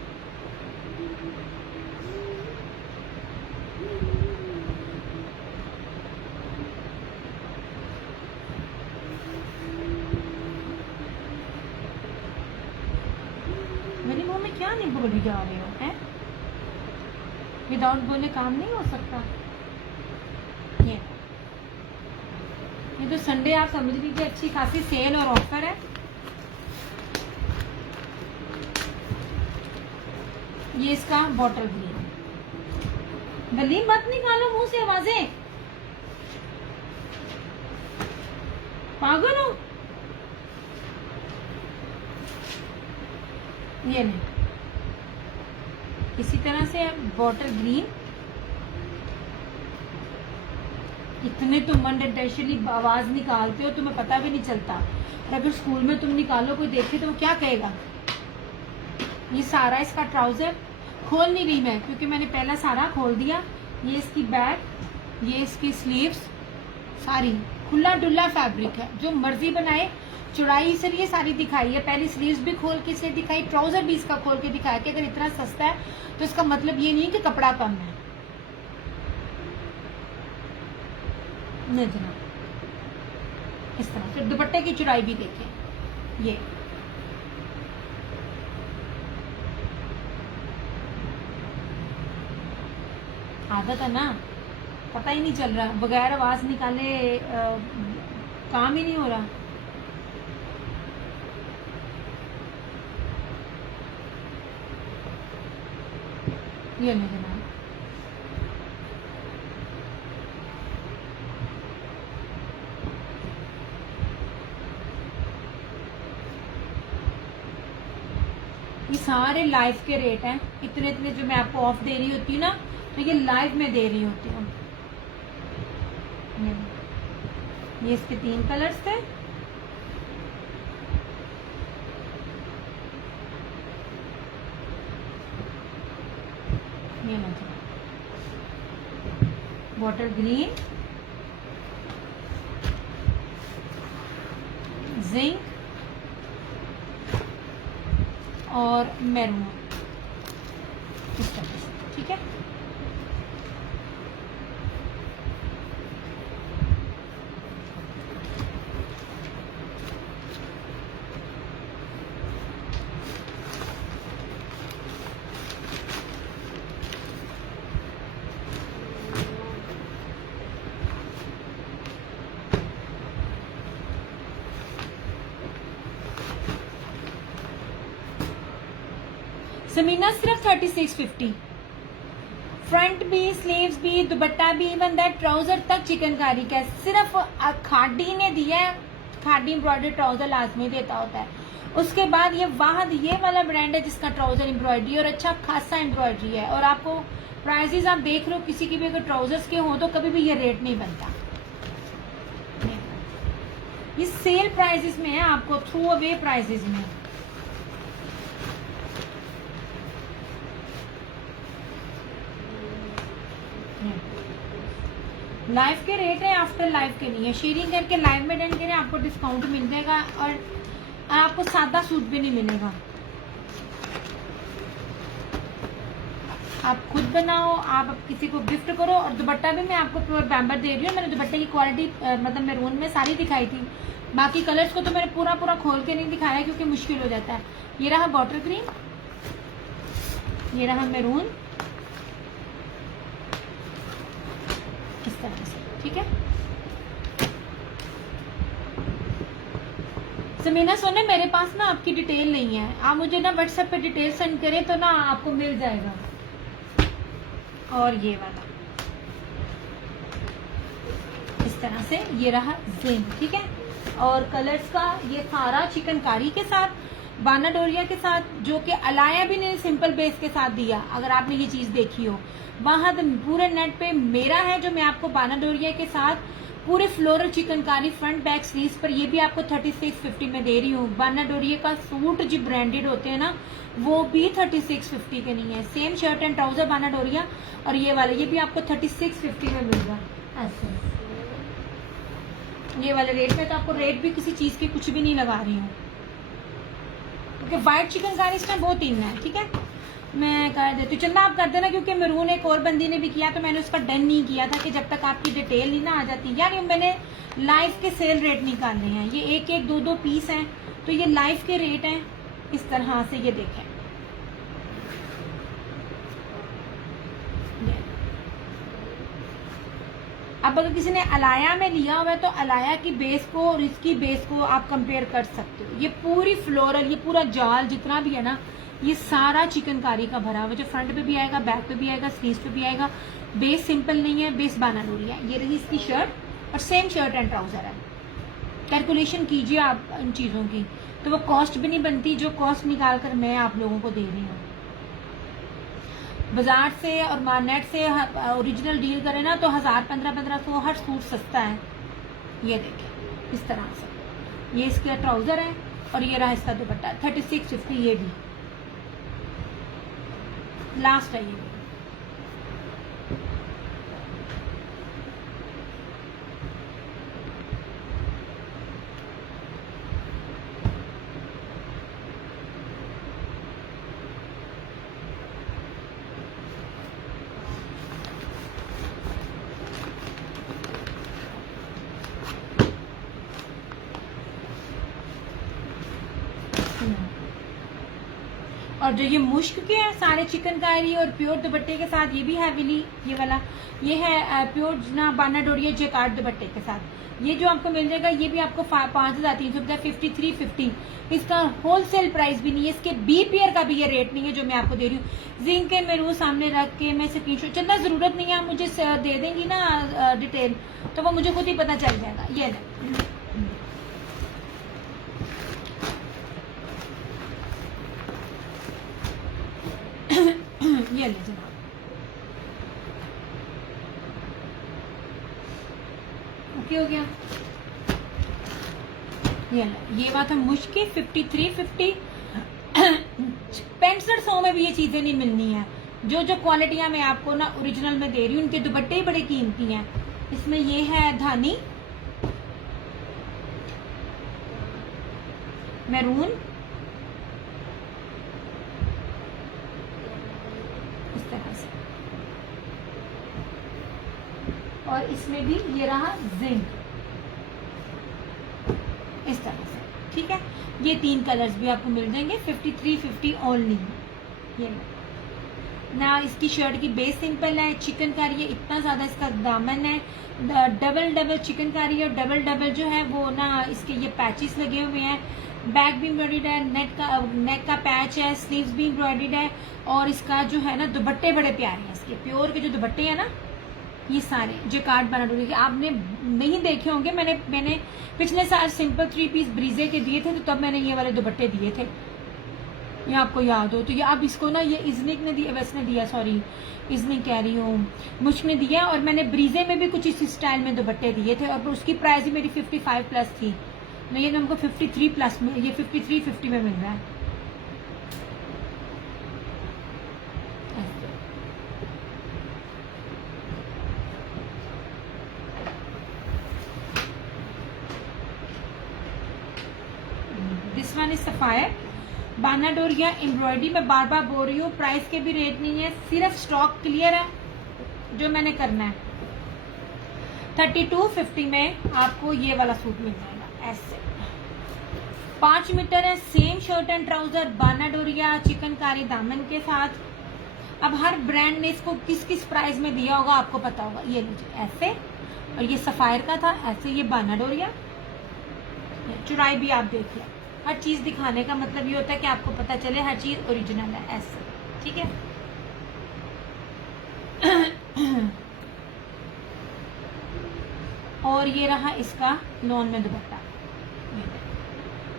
मेरे मुंह में क्या नहीं बोली जा रहे हो हैं? विदाउट बोले काम नहीं हो सकता। ये तो संडे आप समझ लीजिए अच्छी खासी सेल और ऑफर है। ये इसका बॉटल ग्रीन। गली मत निकालो मुंह से आवाजें, पागल हो। ये नहीं, इसी तरह से बॉटल ग्रीन। इतने तुम अनडेंटेशनली आवाज निकालते हो, तुम्हें पता भी नहीं चलता। और अगर स्कूल में तुम निकालो कोई देखे तो वो क्या कहेगा। ये सारा इसका ट्राउजर खोल नहीं रही मैं क्योंकि मैंने पहला सारा खोल दिया। ये इसकी बैक, ये इसकी स्लीव्स सारी खुला डुल्ला फैब्रिक है, जो मर्जी बनाए। चौड़ाई से ये सारी दिखाई है, पहली स्लीव्स भी खोल के से दिखाई, ट्राउजर भी इसका खोल के दिखाया कि अगर इतना सस्ता है तो इसका मतलब ये नहीं कि कपड़ा कम है। नहीं जनाब, इस तरह। फिर दुपट्टे की चौड़ाई भी देखें, ये आदत है ना, पता ही नहीं चल रहा, बगैर आवाज निकाले काम ही नहीं हो रहा। ये नहीं जनाब, ये सारे लाइव के रेट हैं। इतने इतने जो मैं आपको ऑफ दे रही होती हूँ ना, तो ये लाइव में दे रही होती हूँ। ये इसके 3 कलर्स थे। ये बॉटल ग्रीन, जिंक और मैरून, इस तरह से, ठीक है। समीना सिर्फ 3650। फ्रंट भी, स्लीव्स भी, दुपट्टा भी, इवन दैट ट्राउजर तक चिकनकारी का है। सिर्फ खाडी ने दिया है, खाडी एम्ब्रॉयडरी ट्राउजर लाजमी देता होता है। उसके बाद ये वाहद, ये वाला ब्रांड है जिसका ट्राउजर एम्ब्रॉयडरी और अच्छा खासा एम्ब्रॉयडरी है। और आपको प्राइजेस आप देख रहे हो, किसी की भी अगर ट्राउजर्स के हो तो कभी भी ये रेट नहीं बनता। ये सेल प्राइजेस में है, आपको थ्रू अवे प्राइजेस में। लाइव के रेट है, आफ्टर लाइव के नहीं है। शेयरिंग करके लाइव में डन करें, आपको डिस्काउंट मिल जाएगा और आपको सादा सूट भी नहीं मिलेगा। आप खुद बनाओ, आप किसी को गिफ्ट करो। और दुपट्टा भी मैं आपको प्योर बैम्बर दे रही हूँ। मैंने दुपट्टे की क्वालिटी मतलब मैरून में सारी दिखाई थी, बाकी कलर्स को तो मैंने पूरा पूरा खोल के नहीं दिखाया क्योंकि मुश्किल हो जाता है। ये रहा बॉटल ग्रीन, ये रहा मैरून, इस तरह से, ठीक है। समीना सोने, मेरे पास ना आपकी डिटेल नहीं है, आप मुझे ना व्हाट्सएप पे डिटेल सेंड करें तो ना आपको मिल जाएगा। और ये वाला इस तरह से, ये रहा जिंक, ठीक है। और कलर्स का ये सारा चिकनकारी के साथ, बाना डोरिया के साथ, जो कि अलाया भी ने सिंपल बेस के साथ दिया। अगर आपने ये चीज देखी हो, वहां पूरे नेट पे मेरा है जो मैं आपको बाना डोरिया के साथ पूरे floral chikankari front back sleeves पर, ये भी आपको 3650 में दे रही हूँ। बाना डोरिया का सूट जो ब्रांडेड होते हैं ना, वो भी 3650 के नहीं है। सेम शर्ट एंड ट्राउजर बाना डोरिया, और ये वाले ये भी आपको 3650 में मिलेगा। ऐसे ये वाले रेट में तो आपको रेट भी किसी चीज के कुछ भी नहीं लगा रही हूँ, क्योंकि व्हाइट चिकनकारी इसमें बहुत इन है, ठीक है। मैं कर देती हूँ, चंदा आप कर देना, क्योंकि मैरून एक और बंदी ने भी किया तो मैंने उसका डन नहीं किया था कि जब तक आपकी डिटेल नहीं ना आ जाती। यार ये मैंने लाइव के सेल रेट निकालने हैं, ये एक एक दो दो पीस हैं तो ये लाइव के रेट हैं इस तरह से। ये देखें, अब अगर किसी ने अलाया में लिया हुआ है तो अलाया की बेस को और इसकी बेस को आप कंपेयर कर सकते हो। ये पूरी फ्लोरल, ये पूरा जाल जितना भी है ना, ये सारा चिकनकारी का भरा हुआ, जो फ्रंट पे भी आएगा, बैक पे भी आएगा, स्लीव्स पे भी आएगा। बेस सिंपल नहीं है, बेस बाना डोरिया है। ये रही इसकी शर्ट और सेम शर्ट एंड ट्राउजर है। कैलकुलेशन कीजिए आप इन चीजों की, तो वो कॉस्ट भी नहीं बनती जो कॉस्ट निकाल कर मैं आप लोगों को दे रही हूँ। बाजार से और मार्केट से ओरिजिनल डील करें ना तो 1000-1500 हर सूट सस्ता है। ये देखें इस तरह से, ये इसका ट्राउजर है और ये रहा इसका दुपट्टा 3650। ये भी लास्ट है, ये भी और जो ये मुश्क के हैं सारे चिकनकारी और प्योर दुपट्टे के साथ, ये भी हैवीली ये वाला, ये है प्योर ना बाना डोरिया जेकार्ड दुपट्टे के साथ। ये जो आपको मिल जाएगा ये भी आपको 5350 5350। इसका होलसेल प्राइस भी नहीं है, इसके बी पेयर का भी ये रेट नहीं है जो मैं आपको दे रही हूँ। जिंक के मेरू सामने रख के मैं स्क्रीनशॉट, चंदा जरूरत नहीं है, आप मुझे दे देंगी ना डिटेल तो वो मुझे खुद ही पता चल जाएगा। ये ये ले जनाब, ओके हो गया। ये बात है मुश्किल 5350। 6500 में भी ये चीजें नहीं मिलनी है। जो जो क्वालिटियां मैं आपको ना ओरिजिनल में दे रही हूँ, उनके दुपट्टे ही बड़े कीमती हैं। इसमें ये है धानी मैरून, इस तरह से, और इसमें भी ये रहा जिंक इस तरह से, ठीक है। ये 3 कलर्स भी आपको मिल जाएंगे 5350 ओनली। ये ना इसकी शर्ट की बेस सिंपल है, चिकनकारी है, इतना ज्यादा इसका दामन है, डबल डबल चिकनकारी और डबल डबल जो है वो ना इसके ये पैचेस लगे हुए हैं। बैक भी एम्ब्रॉयडर्ड है, नेक का पैच है, स्लीव्स भी एम्ब्रॉयडर्ड है, और इसका जो है ना दुपट्टे बड़े प्यारे हैं इसके, प्योर के जो दुपट्टे हैं ना ये सारे जेकार्ड बनारसी के आपने नहीं देखे होंगे। मैंने पिछले साल सिंपल 3 पीस ब्रीजे के दिए थे, तो तब मैंने ये वाले दुपट्टे दिए थे, ये आपको याद हो तो। ये अब इसको ना ये इजनिक ने दिया, वैसे ने दिया, सॉरी इजनिक कह रही हूँ, मुझ ने दिया। और मैंने ब्रीजे में भी कुछ इस स्टाइल में दुपट्टे दिए थे, और उसकी प्राइस ही मेरी 55 प्लस थी, ये हमको 53 प्लस में, ये 5350 में मिल रहा है। दिस वन इज सफायर बानाडोरिया एम्ब्रॉयडरी। मैं बार बार बोल रही हूँ, प्राइस के भी रेट नहीं है, सिर्फ स्टॉक क्लियर है जो मैंने करना है। 3250 में आपको ये वाला सूट मिल जाएगा ऐसे, 5 मीटर है, सेम शर्ट एंड ट्राउजर, बानाडोरिया चिकनकारी दामन के साथ। अब हर ब्रांड ने इसको किस किस प्राइस में दिया होगा आपको पता होगा। ये लीजिए ऐसे, और ये सफायर का था ऐसे, ये बानाडोरिया, चुराई भी आप देखिए। हर चीज दिखाने का मतलब ये होता है कि आपको पता चले हर चीज ओरिजिनल है ऐसे, ठीक है। और ये रहा इसका लॉन में दुपट्टा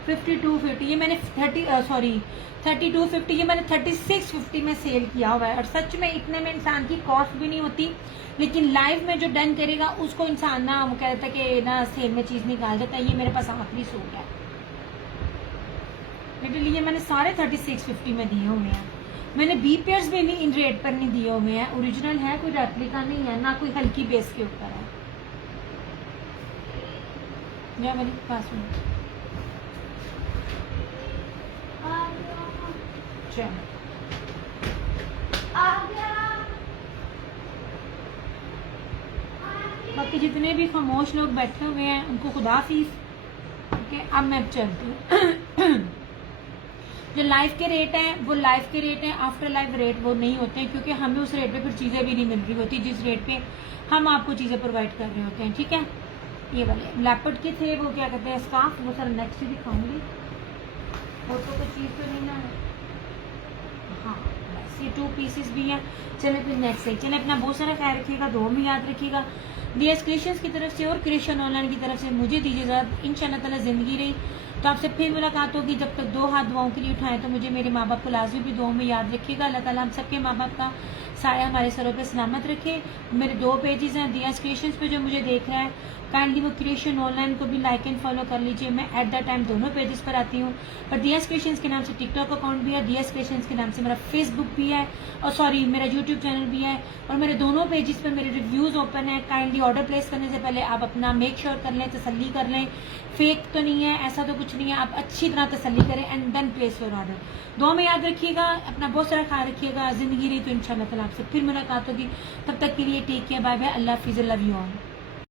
5250, ये मैंने 3250, ये मैंने 3650 में सेल किया हुआ है। और सच में इतने में इंसान की कॉस्ट भी नहीं होती, लेकिन लाइव में जो डन करेगा उसको इंसान ना वो कहता है कि ना सेल में चीज निकाल देता है। ये मेरे पास आखिरी सूट है, लिटरली ये मैंने सारे 3650 में दिए हुए हैं। मैंने बी पेयर्स भी नहीं इन रेट पर नहीं दिए हुए हैं, ओरिजिनल है, कोई रेप्लिका नहीं है, ना कोई हल्की बेस के ऊपर है। या मेरे पास में चलो बाकी जितने भी खामोश लोग बैठे हुए हैं उनको खुदा हाफिज़। ओके, अब मैं चलती हूँ। जो लाइव के रेट हैं वो लाइव के रेट हैं, आफ्टर लाइव रेट वो नहीं होते हैं, क्योंकि हमें उस रेट पे फिर चीज़ें भी नहीं मिल रही होती जिस रेट पे हम आपको चीज़ें प्रोवाइड कर रहे होते हैं, ठीक है। ये वाले लैपट के थे, वो क्या कहते हैं स्कार्फ, वो सर नेक्स्ट ही दिखाऊंगी, फोटो को चीज़ तो नहीं ना है। हाँ बस ये 2 पीसेस भी हैं। चले फिर नेक्स्ट है, चले अपना बहुत सारा ख्याल रखिएगा, दुआ में याद रखिएगा। DS क्रिएशंस की तरफ से और क्रिएशन ऑनलाइन की तरफ से मुझे दीजिए इजाज़त। इंशाअल्लाह ताला ज़िंदगी रही तो आपसे फिर मुलाकात होगी। जब तक 2 हाथ दुआओं के लिए उठाएं तो मुझे मेरे माँ बाप को लाजमी भी दुआओं में याद रखिएगा। अल्लाह ताला हम सबके माँ बाप का साया हमारे सरों पे सलामत रखे। मेरे 2 पेजेस हैं DS क्रिएशंस पे, जो मुझे देख रहा है काइंडली वो क्रिएशन ऑनलाइन को भी लाइक एंड फॉलो कर लीजिए। मैं एट द टाइम दोनों पेजेस पर आती हूँ, पर DS क्रिएशंस के नाम से टिकटॉक अकाउंट भी है, DS क्रिएशंस के नाम से मेरा फेसबुक भी है, और सॉरी मेरा यूट्यूब चैनल भी है, और मेरे दोनों पेजेस पर मेरे रिव्यूज़ ओपन है। काइंडली ऑर्डर प्लेस करने से पहले आप अपना मेक श्योर कर लें, तसल्ली कर लें, फेक तो नहीं है, ऐसा तो कुछ नहीं है, आप अच्छी तरह तसल्ली करें and then place your order. दुआ में याद रखिएगा, अपना बहुत सारा ख्याल रखिएगा। जिंदगी रही तो इंशाल्लाह ताला आपसे फिर मुलाकात होगी, तब तक के लिए टेक केयर, बाय बाय, अल्लाह हाफिज़, लव यू ऑल।